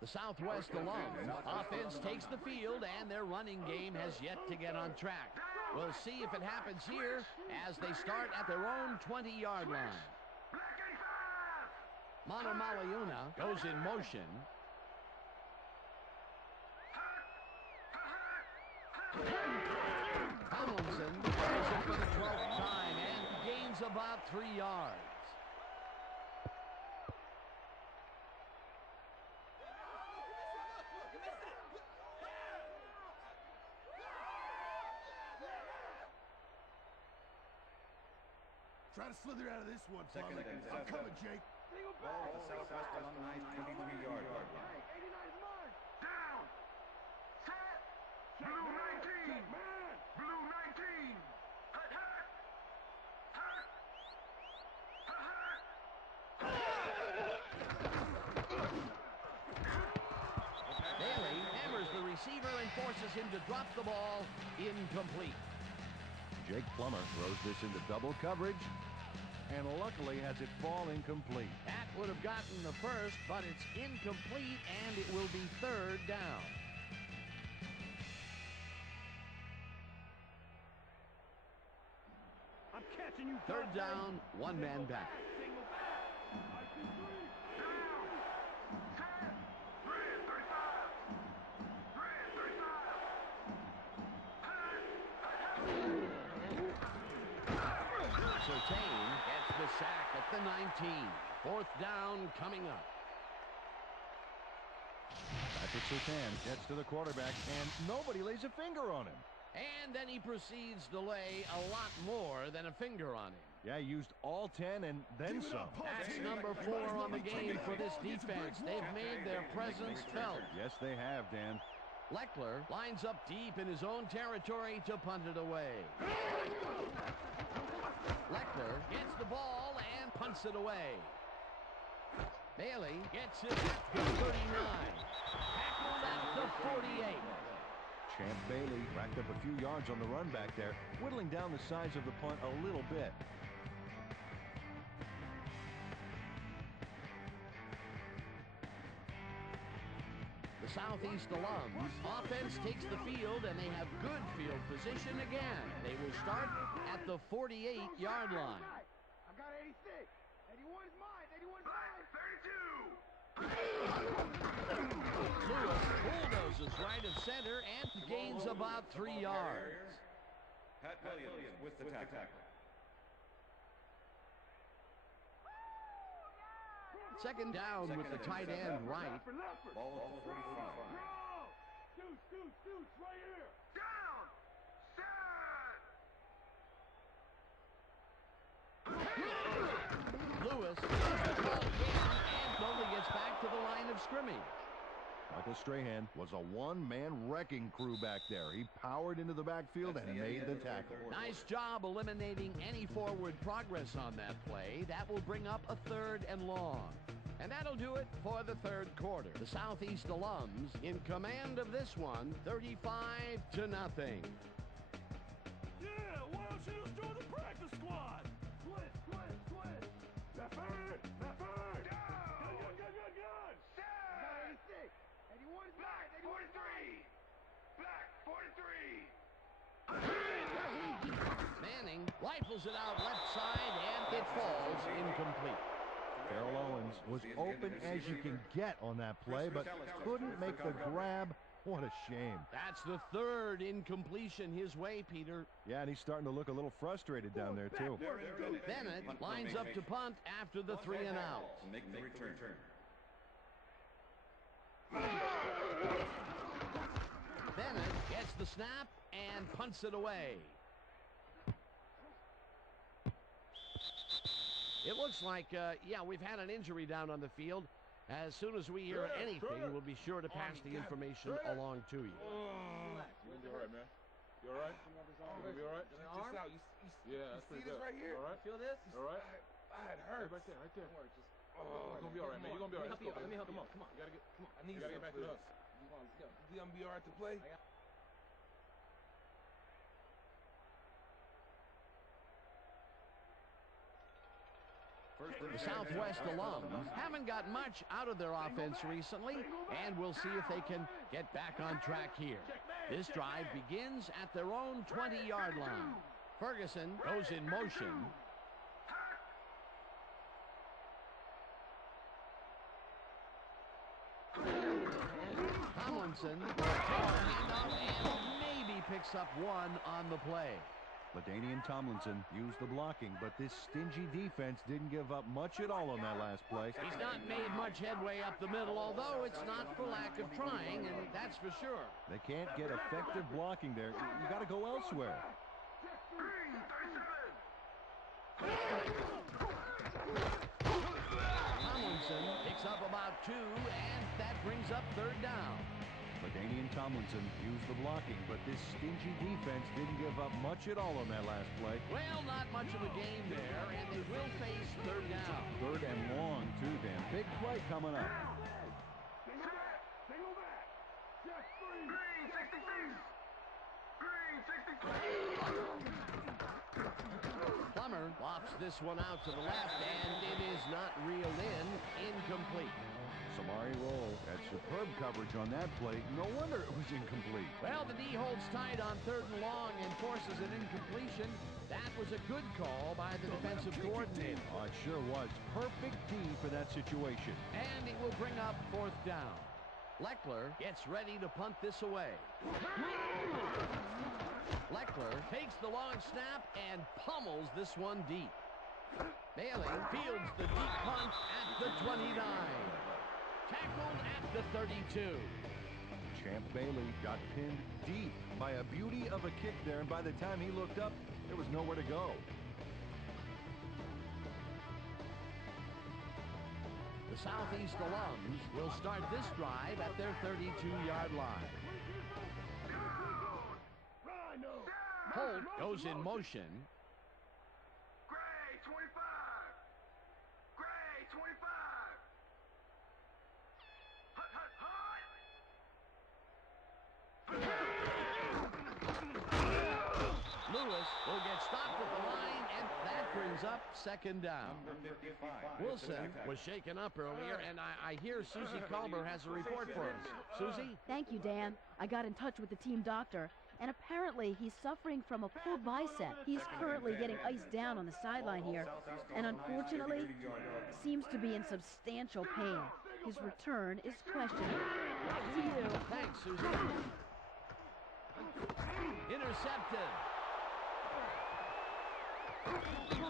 The Southwest Alumni offense takes the field, and their running game has yet to get on track. We'll see if it happens here as they start at their own 20-yard line. Malayuna goes in motion. Tomlinson goes it for the 12th time and gains about 3 yards. Try to slither out of this one, Second and I'm coming, Jake. Ball at the Southwest Alumni 23-yard line. Down. Set. Blue 19. Blue 19. Hut, hut. Bailey hammers the receiver and forces him to drop the ball. Incomplete. Jake Plummer throws this into double coverage and luckily has it fall incomplete. That would have gotten the first, but it's incomplete, and it will be third down. I'm catching you. Third down, one man back. Surtain gets the sack at the 19. Fourth down coming up. Patrick Surtain gets to the quarterback, and nobody lays a finger on him. And then he proceeds to lay a lot more than a finger on him. Yeah, used all 10 and then some. That's number 4 on the game for this defense. They've made their presence felt. Yes, they have, Dan. Leckler lines up deep in his own territory to punt it away. Leckler gets the ball and punts it away. Bailey gets it at the 39. Tackled at the 48. Champ Bailey racked up a few yards on the run back there, whittling down the size of the punt a little bit. The Southeast Alums offense takes the field, and they have good field position again. They will start at the 48-yard line. I got 86. 81 is mine. 81 is mine. 32. Lewis bulldozes right of center and gains about 3 yards. Pat Williams with the tackle. Second down with the tight end right. Ball at the 45. Deuce, right here. Down. Set. Lewis is the call again and only gets back to the line of scrimmage. A Michael Strahan was a one-man wrecking crew back there. He powered into the backfield and made the tackle. Nice job eliminating any forward progress on that play. That will bring up a 3rd and long. And that'll do it for the 3rd quarter. The Southeast alums in command of this one, 35-0. Yeah, why don't you just join the practice squad? Split. Left third. Down. Good. Set. 86. 81 is back. 43. Back. 43. Manning rifles it out left side, and it falls incomplete. Farrell Owens was open as you can get on that play, but couldn't make the grab. What a shame. That's the 3rd incompletion his way, Peter. Yeah, and he's starting to look a little frustrated down there, too. Bennett lines up to punt after the 3 and out. Make the return. Bennett gets the snap and punts it away. It looks like, we've had an injury down on the field. As soon as we hear anything, we'll be sure to pass the information along to you. You're going to be all right, man. You all right? You're going to be all right? Just out. Yeah, that's pretty good. Right here? All right? Feel this? All right? It hurts. Right there. Don't worry. Just... You're going to be all right, man. You're going to be all right. Let me help you. Come on. You got to get... Come on. I need you. You got to get back to us. Let's go. You going to be all right to play? The Southwest alums haven't got much out of their offense recently, and we'll see if they can get back on track here. This drive begins at their own 20-yard line. Ferguson goes in motion. Tomlinson takes a handoff and maybe picks up 1 on the play. LaDainian Tomlinson used the blocking, but this stingy defense didn't give up much at all on that last play. He's not made much headway up the middle, although it's not for lack of trying, and that's for sure. They can't get effective blocking there. You got to go elsewhere. Tomlinson picks up about 2, and that brings up 3rd down. LaDainian Tomlinson used the blocking, but this stingy defense didn't give up much at all on that last play. Well, not much of a gain there, and they will face 3rd down. 3rd and long, too, Dan. Big play coming up. Single back. Check 3. Green 66. Plummer lofts this one out to the left, and it is not reeled in. Incomplete. Samari Roll had superb coverage on that play. No wonder it was incomplete. Well, the D holds tight on 3rd and long and forces an incompletion. That was a good call by the defensive coordinator. Oh, it sure was. Perfect D for that situation. And it will bring up 4th down. Leckler gets ready to punt this away. Leckler takes the long snap and pummels this one deep. Bailey fields the deep punt at the 29. Tackled at the 32. Champ Bailey got pinned deep by a beauty of a kick there, and by the time he looked up, there was nowhere to go. The Southeast alums will start this drive at their 32-yard line. Holt goes in motion. Gray 25. Gray 25. Lewis will get stopped at the line, and that brings up 2nd down. Wilson was shaken up earlier, and I hear Susie Culber has a report for us. Susie? Thank you, Dan. I got in touch with the team doctor, and apparently he's suffering from a pulled bicep. He's currently getting iced down on the sideline here, and unfortunately seems to be in substantial pain. His return is questionable. Back to you. Thanks, Susie. Intercepted.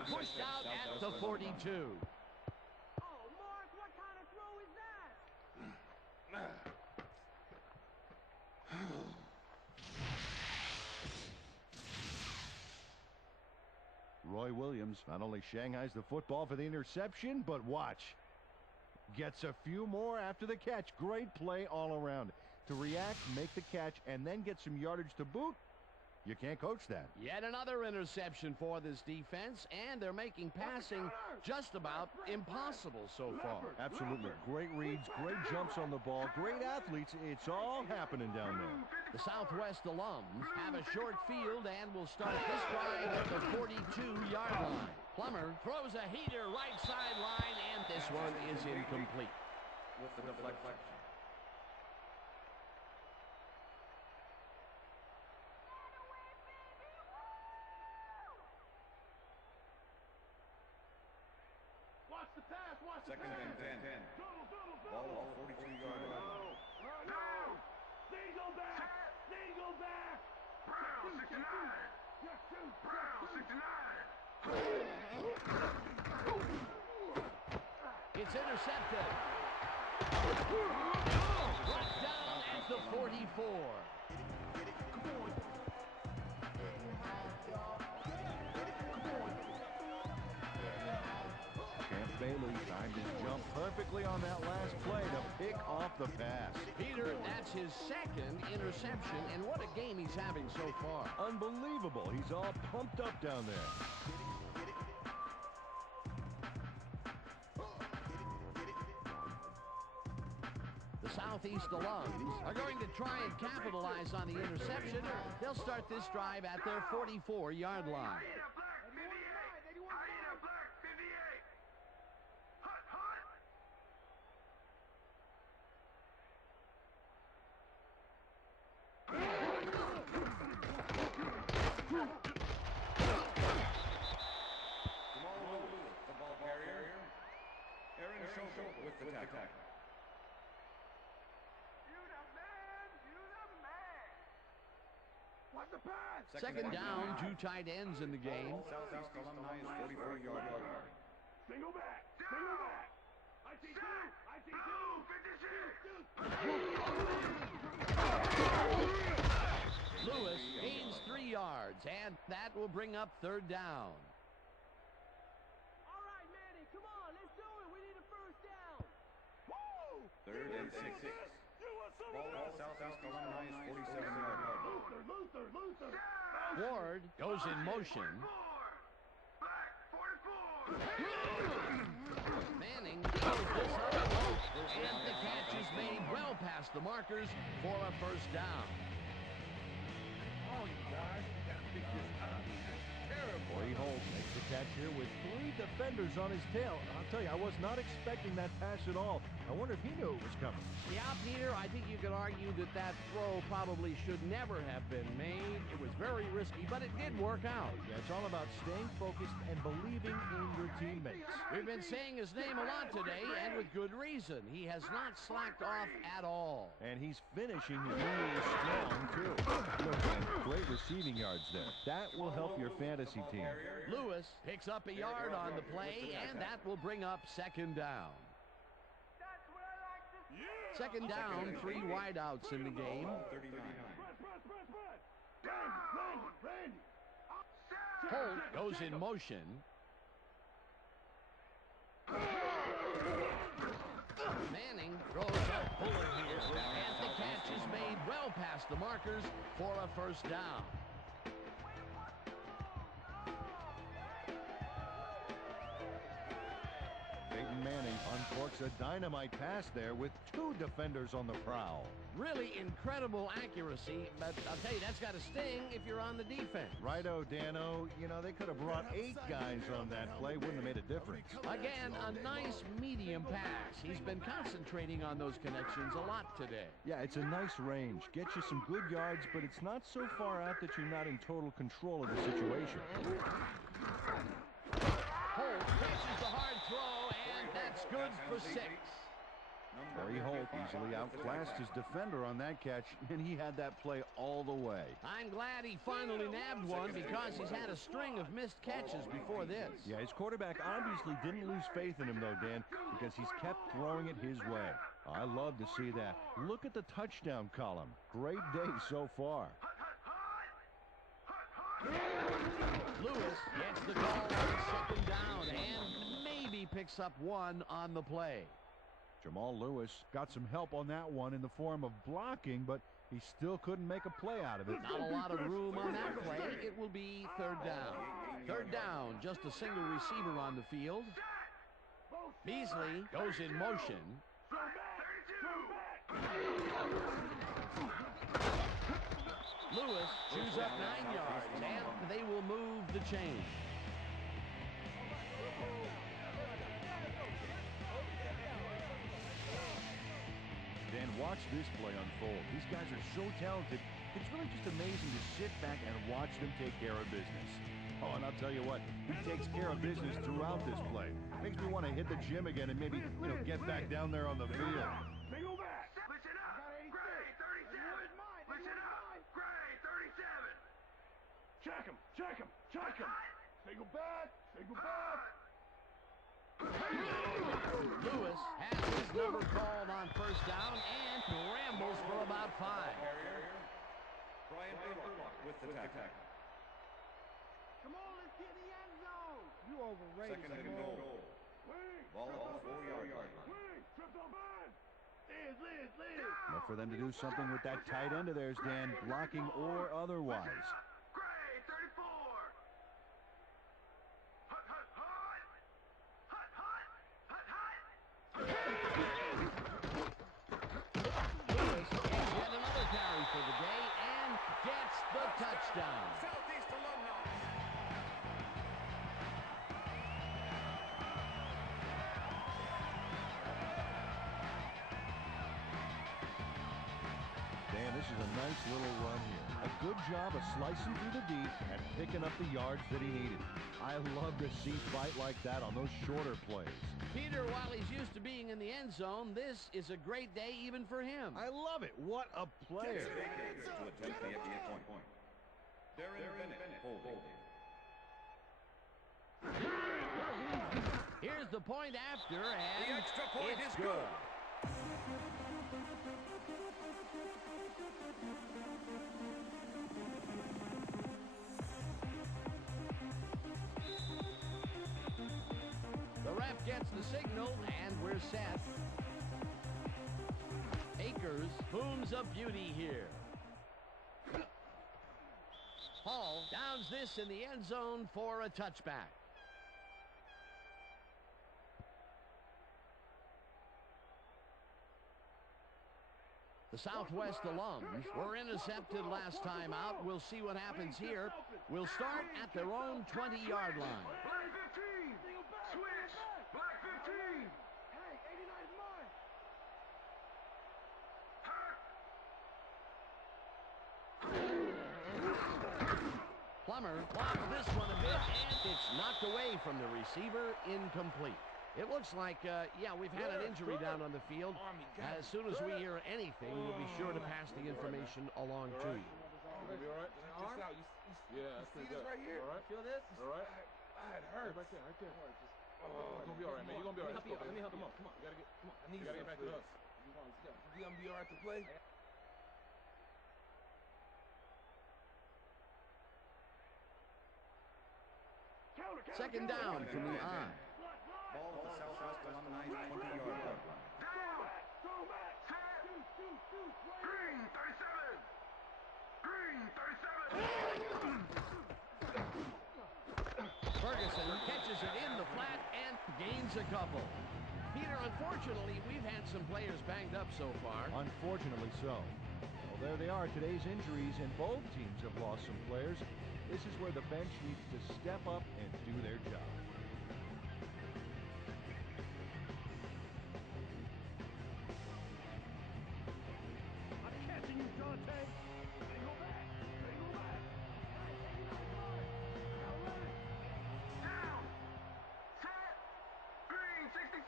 Pushed out at the 42. Oh, Mark, what kind of throw is that? Roy Williams not only shanghais the football for the interception, but watch. Gets a few more after the catch. Great play all around. To react, make the catch, and then get some yardage to boot, you can't coach that. Yet another interception for this defense, and they're making passing just about impossible so far. Absolutely. Great reads, great jumps on the ball, great athletes. It's all happening down there. The Southwest alums have a short field and will start this drive at the 42-yard line. Plummer throws a heater right sideline, and this one is incomplete. With the deflection. Watch the pass, watch the Second pass. and 10. Ball at the 42-yard line. Single back! Single back! Brown 69! Brown 69! It's intercepted. Brought down at the 44. Bailey timed his jump perfectly on that last play to pick off the pass. Peter, that's his second interception, and what a game he's having so far. Unbelievable. He's all pumped up down there. The Southeast alums are going to try and capitalize on the interception. They'll start this drive at their 44-yard line. With the tackle. Watch the pass. Second down, 2 tight ends in the game. Southeast Alumni is 44-yard line. Single back. Single back. I see two. I see two. Lewis gains 3 yards, and that will bring up third down. All right, Manny, come on, let's do it. We need a first down. Woo! Third and 6. Ball at Southeast Alumni is 47-yard line. Luther. Ward goes in motion. Manning throws this up low, and the catch is made well past the markers for a first down. Oh, you guys, you gotta pick this up. Terrible. Corey Holt makes the catch here with 3 defenders on his tail. I'll tell you, I was not expecting that pass at all. I wonder if he knew it was coming. Yeah, Peter, I think you could argue that throw probably should never have been made. It was very risky, but it did work out. Yeah, it's all about staying focused and believing in your teammates. We've been saying his name a lot today, and with good reason. He has not slacked off at all. And he's finishing really strong, too. Look, man, great receiving yards there. That will help your fantasy team. Lewis picks up a yard on the play, and that will bring up second down. Second down, 3 wideouts in the game. Holt goes in motion. Manning throws a bullet here, and the catch is made well past the markers for a first down. Peyton Manning uncorks a dynamite pass there with 2 defenders on the prowl. Really incredible accuracy, but I'll tell you, that's got to sting if you're on the defense. Righto, Dano. You know, they could have brought 8 guys on that play. Wouldn't have made a difference. Again, a nice medium pass. He's been concentrating on those connections a lot today. Yeah, it's a nice range. Gets you some good yards, but it's not so far out that you're not in total control of the situation. Holt catches the hard throw, and that's good for 6. Corey Holt easily outclassed his defender on that catch, and he had that play all the way. I'm glad he finally nabbed one because he's had a string of missed catches before this. Yeah, his quarterback obviously didn't lose faith in him, though, Dan, because he's kept throwing it his way. I love to see that. Look at the touchdown column. Great day so far. Lewis gets the call on second down and maybe picks up 1 on the play. Jamal Lewis got some help on that one in the form of blocking, but he still couldn't make a play out of it. Not a lot of room on that play. It will be third down. Third down, just a single receiver on the field. Beasley goes in motion. Lewis chews up 9 yards, and they will move the chain. Dan, watch this play unfold. These guys are so talented, it's really just amazing to sit back and watch them take care of business. Oh, and I'll tell you what, he takes care of business throughout this play. Makes me want to hit the gym again and maybe, get back down there on the field. Single back. Listen up. Gray, 37. Listen up. Gray, 37. Check him. Check him. Check him. Single back. Single back. Lewis has his number called on first down and rambles for about 5. Brian Urlacher with the tackle. Come on, let's get in the end zone. You overrated. Second and goal. Ball at the 4-yard line. Look for them to do something with that tight end of theirs, Dan, blocking or otherwise. Gray, 34. Hut, hut, hut. Hut, hut. Hut, hut. Lewis gets yet another carry for the day and gets the touchdown. Southeast Alumni. Dan, this is a nice little run here. A good job of slicing through the deep and picking up the yards that he needed. I love to see fight like that on those shorter plays. Peter, while he's used to being in the end zone, this is a great day even for him. I love it. What a player. To attempt the extra point. Darren Bennett holding. Here's the point after, and The extra point it's is good. The ref gets the signal, and we're set. Akers booms a beauty here. Hall downs this in the end zone for a touchback. The Southwest alums were intercepted last time out. We'll see what happens here. We'll start at their own 20-yard line. Black 15. Switch. Black 15. Hey, 89 is mine. Plummer blocks this one a bit, and it's knocked away from the receiver, incomplete. It looks like, we've had an injury down on the field. As soon as we hear anything, we'll be sure to pass the information along to you. You'll be all right? Just out. Yeah, that's pretty good. Right here? All right. Feel this? All right. It hurts. Right there. You're going to be all right, man. You're going to be all right. Let me help you. Come on. You got to get, come on. I need you. Got to get back to us. Come on, let's go. You going to be all right to play? Second down from the eye. Ball at the Southwest Alumni 20-yard line. Green, 37. Green, 37. Ferguson catches it in the flat and gains a couple. Peter, unfortunately, we've had some players banged up so far. Unfortunately so. Well, there they are, today's injuries, and both teams have lost some players. This is where the bench needs to step up and do their job. I'm catching you, Dante. Single back. Single back. Down. Set. Green, 66.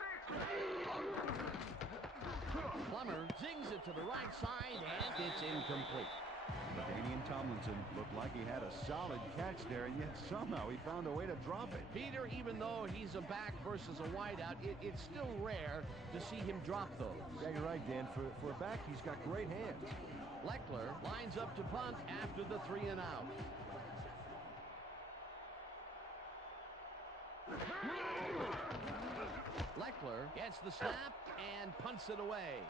Plummer zings it to the right side, and it's incomplete. Danian Tomlinson looked like he had a solid catch there, and yet somehow he found a way to drop it. Peter, even though he's a back versus a wideout, it's still rare to see him drop those. Yeah, you're right, Dan. For a back, he's got great hands. Leckler lines up to punt after the 3 and out. Leckler gets the snap and punts it away.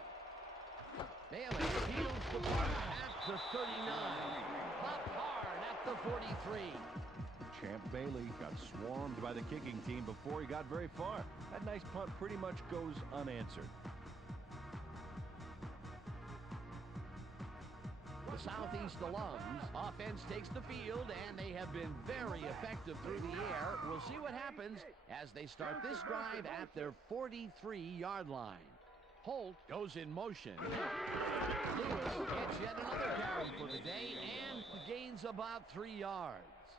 Bailey fields the punt at the 39. Popped hard at the 43. Champ Bailey got swarmed by the kicking team before he got very far. That nice punt pretty much goes unanswered. The Southeast Alums offense takes the field, and they have been very effective through the air. We'll see what happens as they start this drive at their 43-yard line. Holt goes in motion. Lewis gets yet another carry for the day and gains about 3 yards.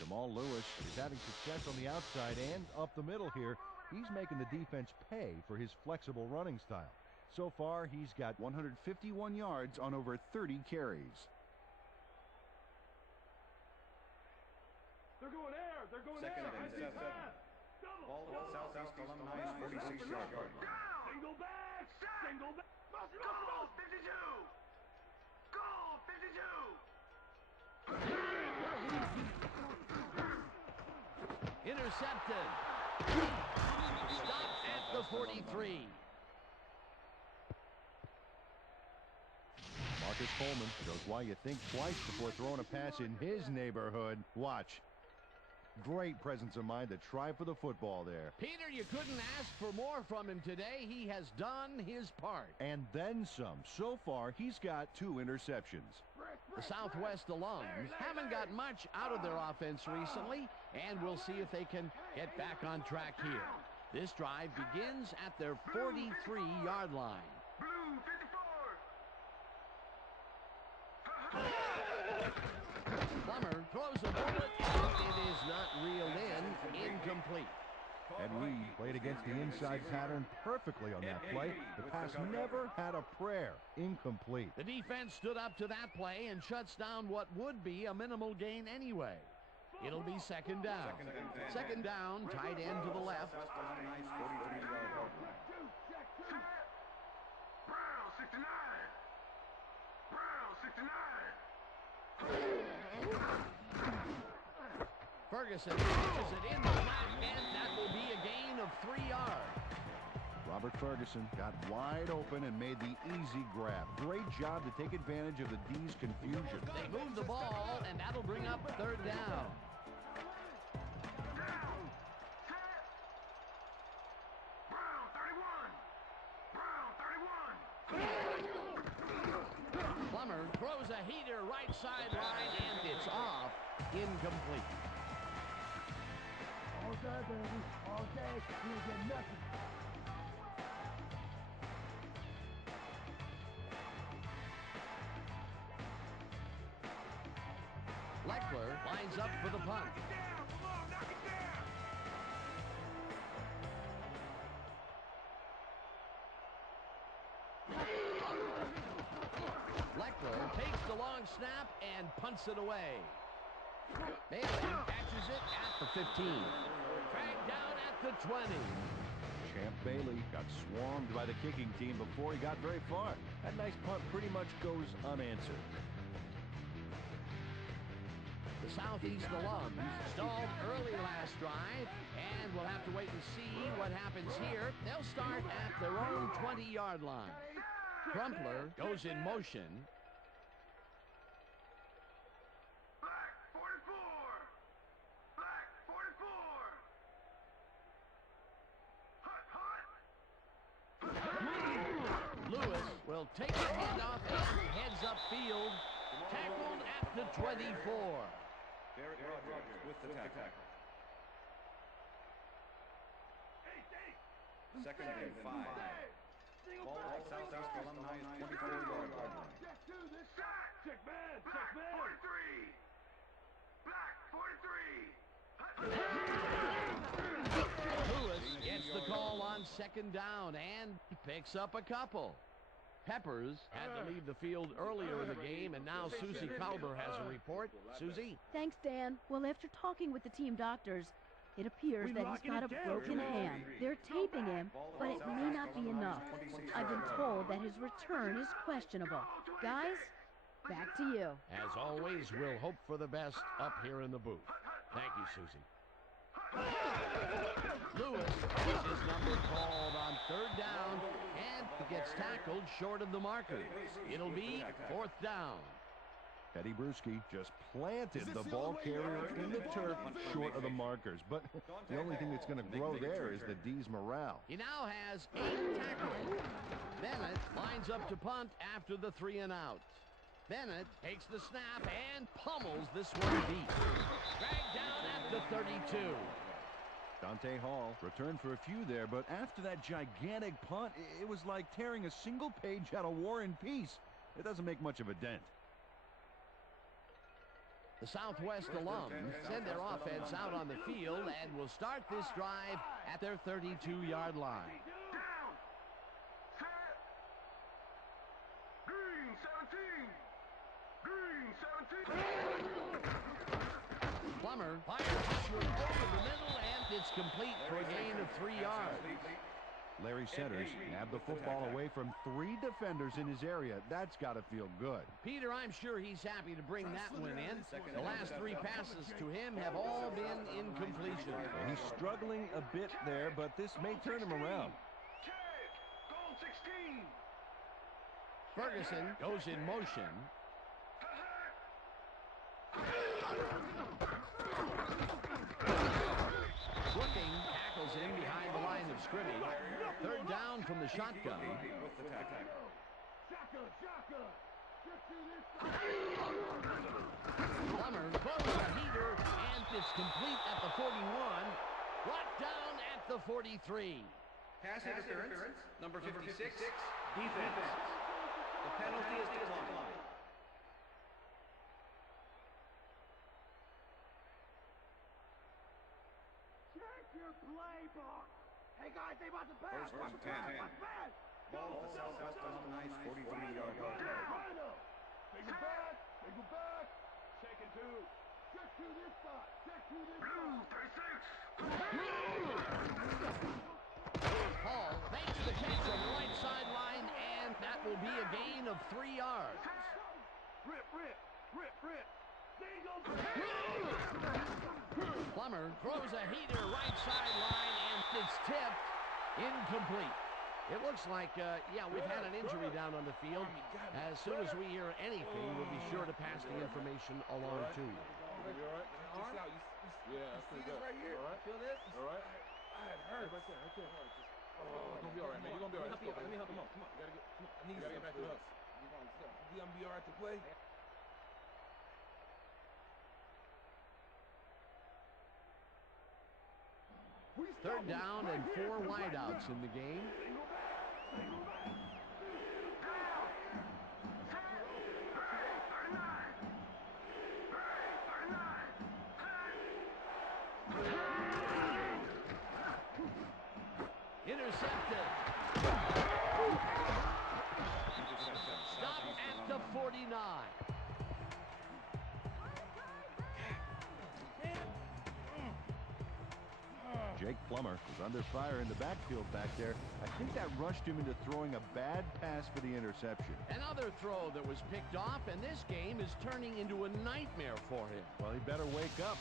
Jamal Lewis is having success on the outside and up the middle here. He's making the defense pay for his flexible running style. So far, he's got 151 yards on over 30 carries. They're going air. They're going Second air. and 7. Ball at Southeast Alumni 46-yard line. Single back. Single back. Goal 52. Goal 52. Intercepted. Stopped at the 43. Marcus Coleman shows why you think twice before throwing a pass in his neighborhood. Watch. Great presence of mind to try for the football there. Peter, you couldn't ask for more from him today. He has done his part. And then some. So far, he's got 2 interceptions. The Southwest Alums haven't got much out of their offense recently, and we'll see if they can get back on track here. This drive begins at their 43-yard line. Blue 54. Plummer throws a bullet, and it is not reeled in. Incomplete. Ed Reed played against the inside pattern perfectly on that play. The pass never had a prayer. Incomplete. The defense stood up to that play and shuts down what would be a minimal gain anyway. It'll be second down. Second down, tight end to the left. Brown 69. Brown 69. Ferguson catches it in the flat, and that will be a gain of 3 yards. Robert Ferguson got wide open and made the easy grab. Great job to take advantage of the D's confusion. They move the ball, and that'll bring up third down. Brown 31. Plummer throws a heater right sideline, and it's off. Incomplete. All day, baby. All day. You get nothing. Leckler lines up for the punt. Leckler takes the long snap and punts it away. Bailey catches it at the 15. Dragged down at the 20. Champ Bailey got swarmed by the kicking team before he got very far. That nice punt pretty much goes unanswered. The Southeast Alums stalled early last drive, and we'll have to wait and see what happens here. They'll start at their own 20-yard line. Crumpler goes in motion. Black 44. Black 44. Hut, hut. Lewis will take the handoff and heads upfield. Tackled at the 24. Derek Rogers with the tackle. Second and 5. Ball at Southeast Alumni 24-yard line. Check man. Black 43. Black 43. Lewis gets the call on second down and picks up a couple. Peppers had to leave the field earlier in the game, and now Susie Kalber has a report. Susie? Thanks, Dan. Well, after talking with the team doctors, it appears that he's got a broken hand. They're taping him, but it may not be enough. I've been told that his return is questionable. Guys, back to you. As always, we'll hope for the best up here in the booth. Thank you, Susie. Lewis gets his number called on third down and gets tackled short of the marker. It'll be fourth down. Teddy Bruschi just planted the ball carrier in the turf short of the markers. But the only thing that's going to grow there is the D's morale. He now has 8 tackles. Bennett lines up to punt after the 3 and out. Bennett takes the snap and pummels this one deep. Dragged down at the 32. Dante Hall returned for a few there, but after that gigantic punt, it was like tearing a single page out of War and Peace. It doesn't make much of a dent. The Southwest alums send their offense out on the field and will start this drive at their 32-yard line. Down. Set. Green 17. Green 17. Plummer fires this one over the middle, and it's complete for a gain of 3 yards. Larry Centers nabbed the football away from 3 defenders in his area. That's got to feel good. Peter, I'm sure he's happy to bring that one in. The last 3 passes to him have all been incompletion. Yeah, he's struggling a bit there, but this may turn him around. Goal 16. Ferguson goes in motion. Looking, tackles in behind the line of scrimmage. Third down from the shotgun. Plummer throws a heater, and it's complete at the 41. Brought down at the 43. Pass interference, number 56, defense. The penalty is declined. Check your playbook. Hey guys, they about to pass. First and 10. Ball at the Southwest Alumni 43-yard line. Take it back. Take it back. Check it two. Check to this side. Check to this side. 36. Hall makes the catch on the right sideline, and that will be a gain of 3 yards. Rip. Plummer throws a heater right sideline, and it's tipped. Incomplete. It looks like, we've had an injury down on the field. As soon as we hear anything, we'll be sure to pass the information along to you. You all right? Just out. Yeah, that's pretty good. Right here. All right. Feel this? All right. It hurts. Right there. It's gonna be all right, man. You're gonna be all right. Let me help him up. Come on. You gotta get back to us. Let's go. You gonna be all right to play? Third down and 4 wideouts in the game. Intercepted. Stop at the 49. Jake Plummer was under fire in the backfield back there. I think that rushed him into throwing a bad pass for the interception. Another throw that was picked off, and this game is turning into a nightmare for him. Well, he better wake up.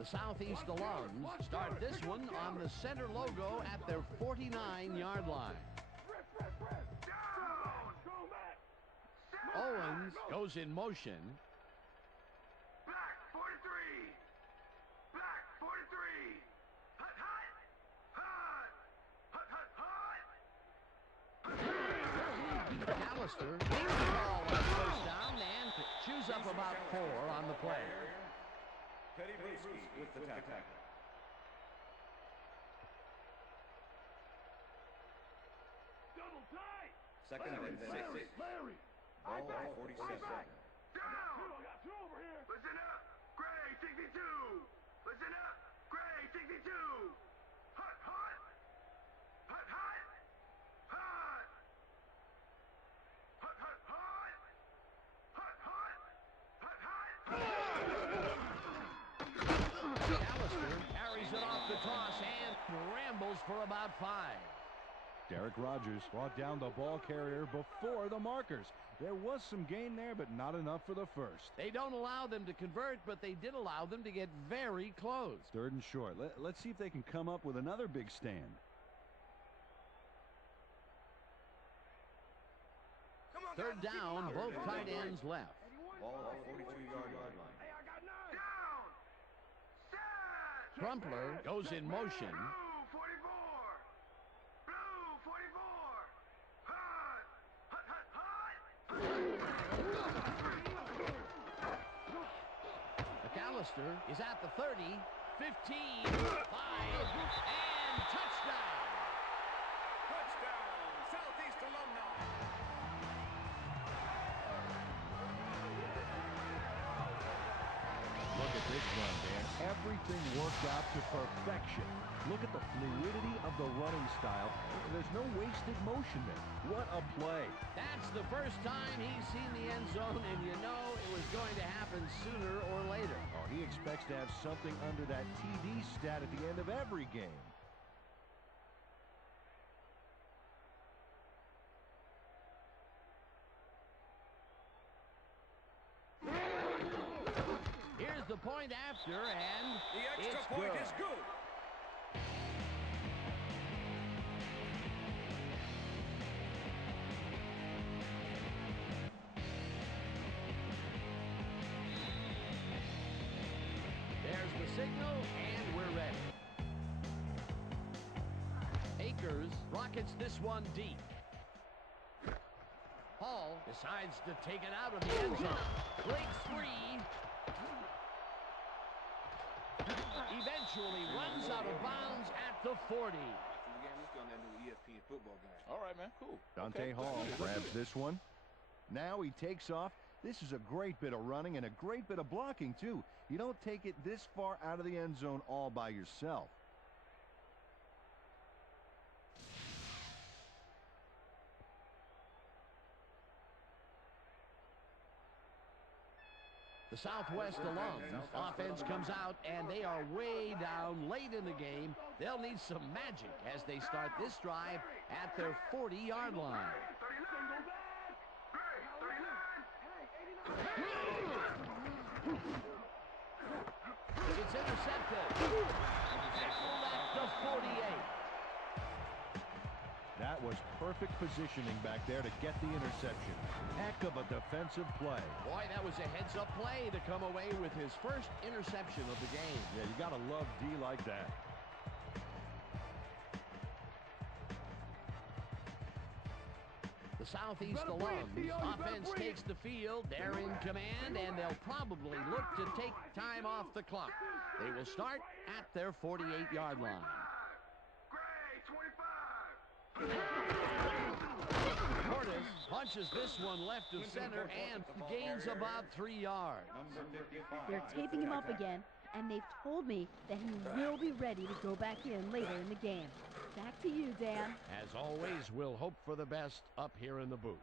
The Southeast alums start this one on the center logo at their 49-yard line. Owens goes in motion. Back 43. Back 43. Hut. McAllister takes the ball on first down and chews up about 4 on the play. Teddy Bruschi with the tackle. Double tight. Second and 6. Larry. Ball at 47. Down. I got 2 over here. Listen up. Gray 62. Listen up. Gray 62. Hut. McAllister carries it off the toss and rambles for about 5. Derek Rogers brought down the ball carrier before the markers. There was some gain there, but not enough for the first. They don't allow them to convert, but they did allow them to get very close. 3rd and short. Let's see if they can come up with another big stand. Third down, both tight ends left. Ball at the 42-yard line. Hey, I got 9. Down! Set! Crumpler goes in motion. Blue 44! Blue 44! Hut! Hut, hut, hut! McAllister is at the 30, 15, 5, and touchdown! Touchdown, Southeast Alumni. Look at this run, Dan. Everything worked out to perfection. Look at the fluidity of the running style. There's no wasted motion there. What a play. That's the first time he's seen the end zone, and you know it was going to happen sooner or later. Oh, he expects to have something under that TD stat at the end of every game. Here's the point after, and The extra it's point good. is good. There's the signal, and we're ready. Akers rockets this one deep. Hall decides to take it out of the end zone. Breaks free. Eventually runs out of bounds at the 40. On that new ESPN football game. All right, man. Cool. Dante Hall grabs this one. Now he takes off. This is a great bit of running and a great bit of blocking, too. You don't take it this far out of the end zone all by yourself. The Southwest Alums offense comes out, and they are way down late in the game. They'll need some magic as they start this drive at their 40-yard line. It's intercepted. Tackled at the 48. That was perfect positioning back there to get the interception. Heck of a defensive play. Boy, that was a heads-up play to come away with his first interception of the game. Yeah, you got to love D like that. The Southeast Alums offense takes the field. They're in command, and they'll probably look to take time off the clock. They will start at their 48-yard line. Portis punches this one left of center and gains about 3 yards. They're taping him up again, and they've told me that he will be ready to go back in later in the game. Back to you, Dan. As always, we'll hope for the best up here in the booth.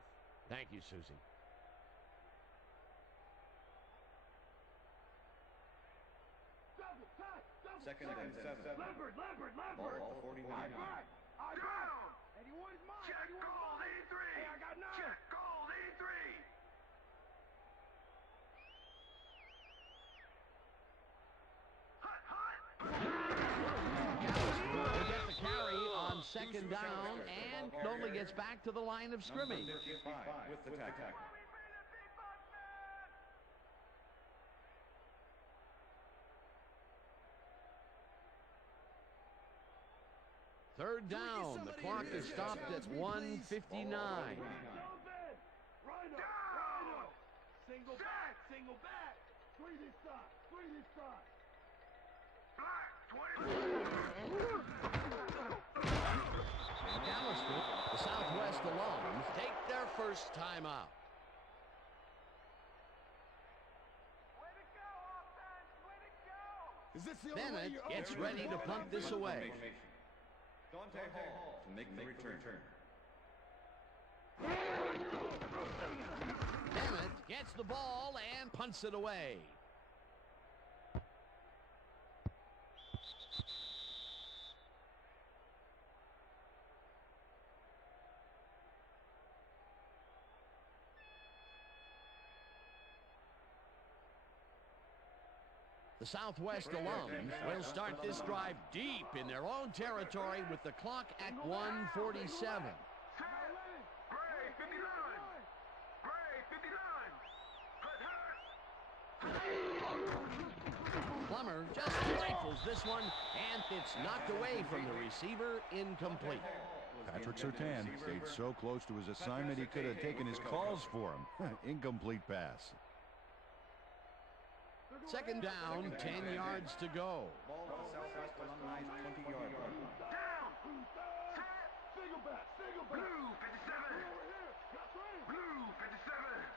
Thank you, Susie. Second and 7. Leopard. Ball 49. I back. Down. 81 is mine. Check 81 is goal mine. 83. Hey, I got 9. Check goal 83. Hut, hut. Will get the carry on second down and only gets back to the line of scrimmage. 55 with the tackle. Third down. The clock is stopped at 1:59. Rhino. Single back. 3 this side. Black 20. McAllister, the Southwest Alums, take their first time out. Is this the only way Bennett you're gets ready to punt this away. Dante Hall to make the return. Bennett gets the ball and punts it away. The Southwest alums will start this drive deep in their own territory with the clock at 1:47. Gray, 59. Gray, 59. Plummer just rifles this one, and it's knocked away from the receiver, incomplete. Patrick Surtain stayed so close to his assignment he could have taken his calls for him. Incomplete pass. Second down, 10 yards to go. Ball on the Southwest Alumni's 20-yard line. Down. Set. Single back. Blue, 57. Blue, 57.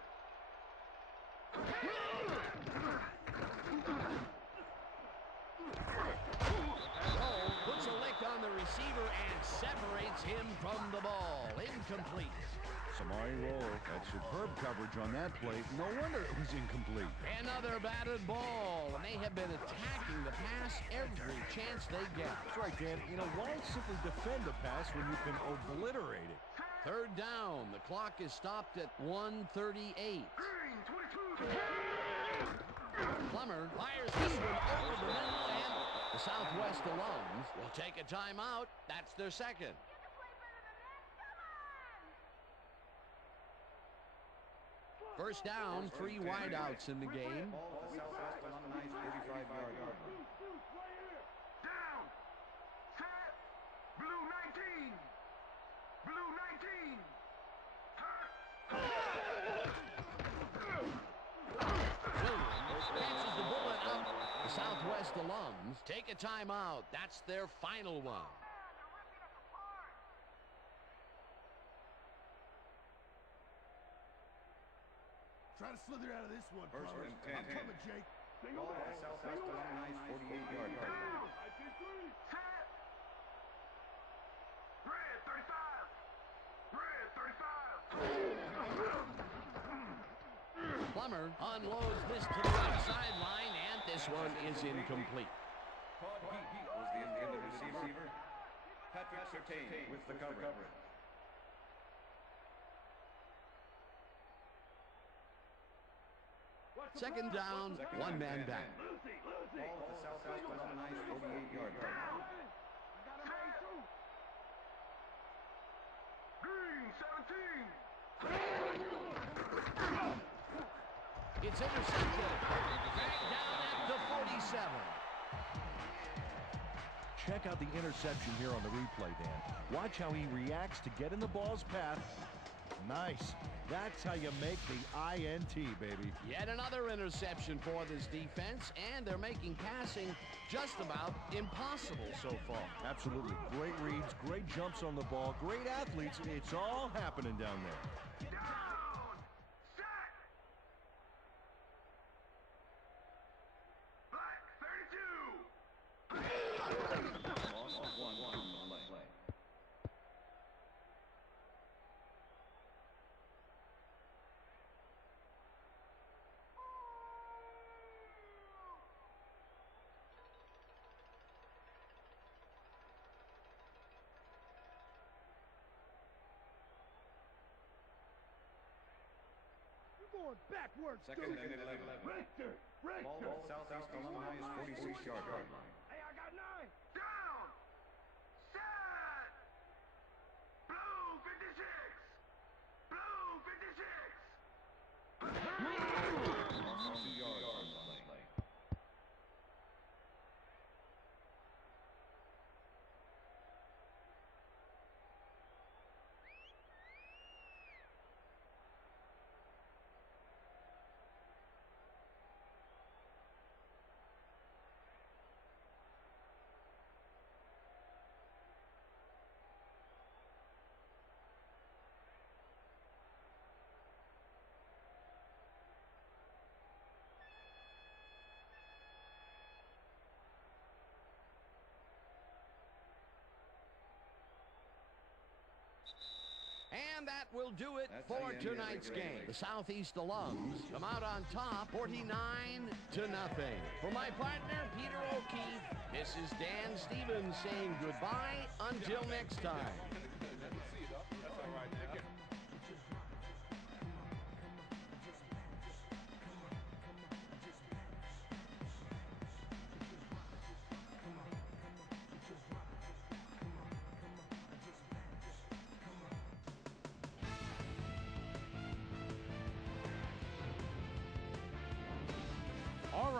Puts a lick on the receiver and separates him from the ball. Incomplete. Samari Roll had superb coverage on that play. No wonder it was incomplete. Another batted ball, and they have been attacking the pass every chance they get. That's right, Dan. You know, why simply defend the pass when you can obliterate it? Third down. The clock is stopped at 1:38. Plummer fires this one over the middle, and the Southwest alums will take a timeout. That's their second. First down, 3 wideouts in the game. Ball on the Southwest Alumni's 35-yard line. Down. Set. Blue, 19. Blue, 19. Williams catches the bullet up. The Southwest alums take a timeout. That's their final one. Try to slither out of this one, First Plummer. and 10. I'm coming, Jake. Ball on the Southwest Alumni's 48-yard line. Set. Red, 35. Red, 35. Plummer unloads this to the right sideline, and this one is incomplete. Todd Heat was the intended receiver. Patrick Surtain with the coverage. Second down, one man back. Ball at the Southwest Alumni's 48-yard line. Green, 17. It's intercepted. Dragged down at the 47. Check out the interception here on the replay, Dan. Watch how he reacts to get in the ball's path. Nice. That's how you make the INT, baby. Yet another interception for this defense, and they're making passing just about impossible so far. Absolutely. Great reads, great jumps on the ball, great athletes. It's all happening down there. Down. Set. Black, 32. Loss of one play. Going backwards, Second dude. and 11. Richter. Ball at Southeast Alumni's 46-yard line. Hey, I got 9. Down. Set. Blue, 56. Blue, 56. Loss of 2 yards on the play. And that will do it for tonight's game. The Southeast alums come out on top, 49-0. For my partner, Peter O'Keefe, this is Dan Stevens saying goodbye until next time.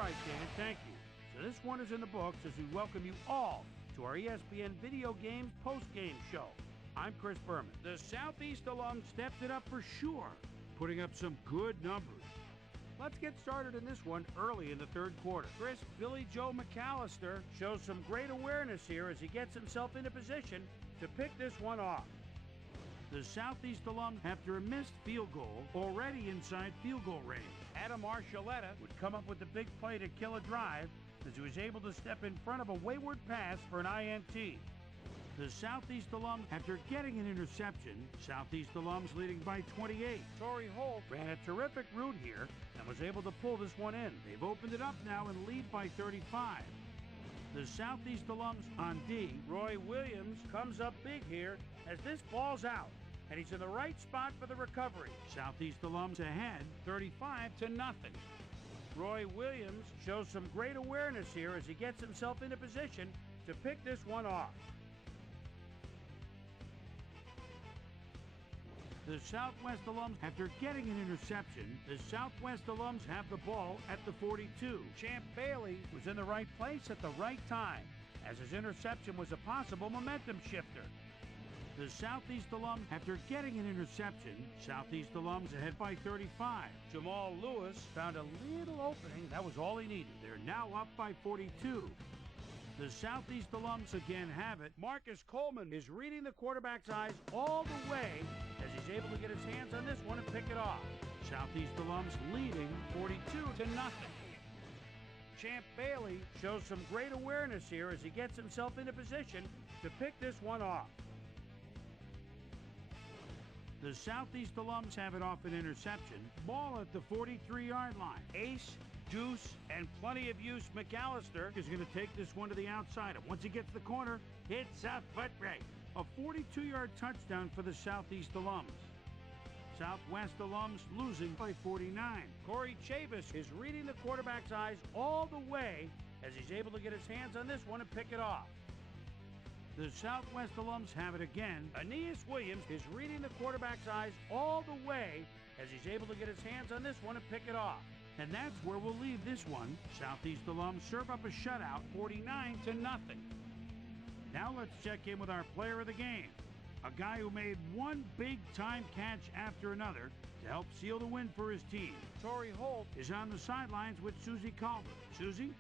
right, Dan, thank you. So this one is in the books as we welcome you all to our ESPN Video Games post-game show. I'm Chris Berman. The Southeast alum stepped it up for sure, putting up some good numbers. Let's get started in this one early in the third quarter. Chris Billy Joe McAllister shows some great awareness here as he gets himself into position to pick this one off. The Southeast alum, after a missed field goal, already inside field goal range. Adam Archuleta would come up with the big play to kill a drive as he was able to step in front of a wayward pass for an INT. The Southeast alums, after getting an interception, Southeast alums leading by 28. Torrey Holt ran a terrific route here and was able to pull this one in. They've opened it up now and lead by 35. The Southeast alums on D. Roy Williams comes up big here as this ball's out, and he's in the right spot for the recovery. Southeast alums ahead, 35-0. Roy Williams shows some great awareness here as he gets himself into position to pick this one off. The Southwest alums, after getting an interception, the Southwest alums have the ball at the 42. Champ Bailey was in the right place at the right time, as his interception was a possible momentum shifter. The Southeast alums, after getting an interception, Southeast alums ahead by 35. Jamal Lewis found a little opening. That was all he needed. They're now up by 42. The Southeast alums again have it. Marcus Coleman is reading the quarterback's eyes all the way as he's able to get his hands on this one and pick it off. Southeast alums leading 42-0. Champ Bailey shows some great awareness here as he gets himself into position to pick this one off. The Southeast alums have it off an interception. Ball at the 43-yard line. Ace, Deuce, and plenty of use McAllister is going to take this one to the outside. And once he gets the corner, it's a foot race. A 42-yard touchdown for the Southeast alums. Southwest alums losing by 49. Corey Chavis is reading the quarterback's eyes all the way as he's able to get his hands on this one and pick it off. The Southwest alums have it again. Aeneas Williams is reading the quarterback's eyes all the way as he's able to get his hands on this one and pick it off. And that's where we'll leave this one. Southeast alums serve up a shutout, 49-0. Now let's check in with our player of the game, a guy who made one big-time catch after another to help seal the win for his team. Torrey Holt is on the sidelines with Susie Calvert. Susie?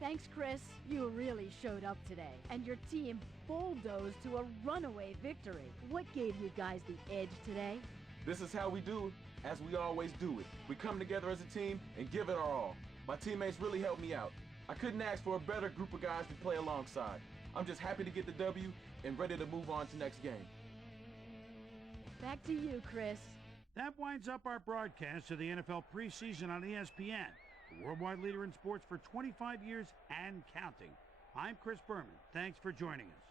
Thanks, Chris. You really showed up today, and your team bulldozed to a runaway victory. What gave you guys the edge today? This is how we do, as we always do it. We come together as a team and give it our all. My teammates really helped me out. I couldn't ask for a better group of guys to play alongside. I'm just happy to get the W and ready to move on to next game. Back to you, Chris. That winds up our broadcast of the NFL preseason on ESPN, the worldwide leader in sports for 25 years and counting. I'm Chris Berman. Thanks for joining us.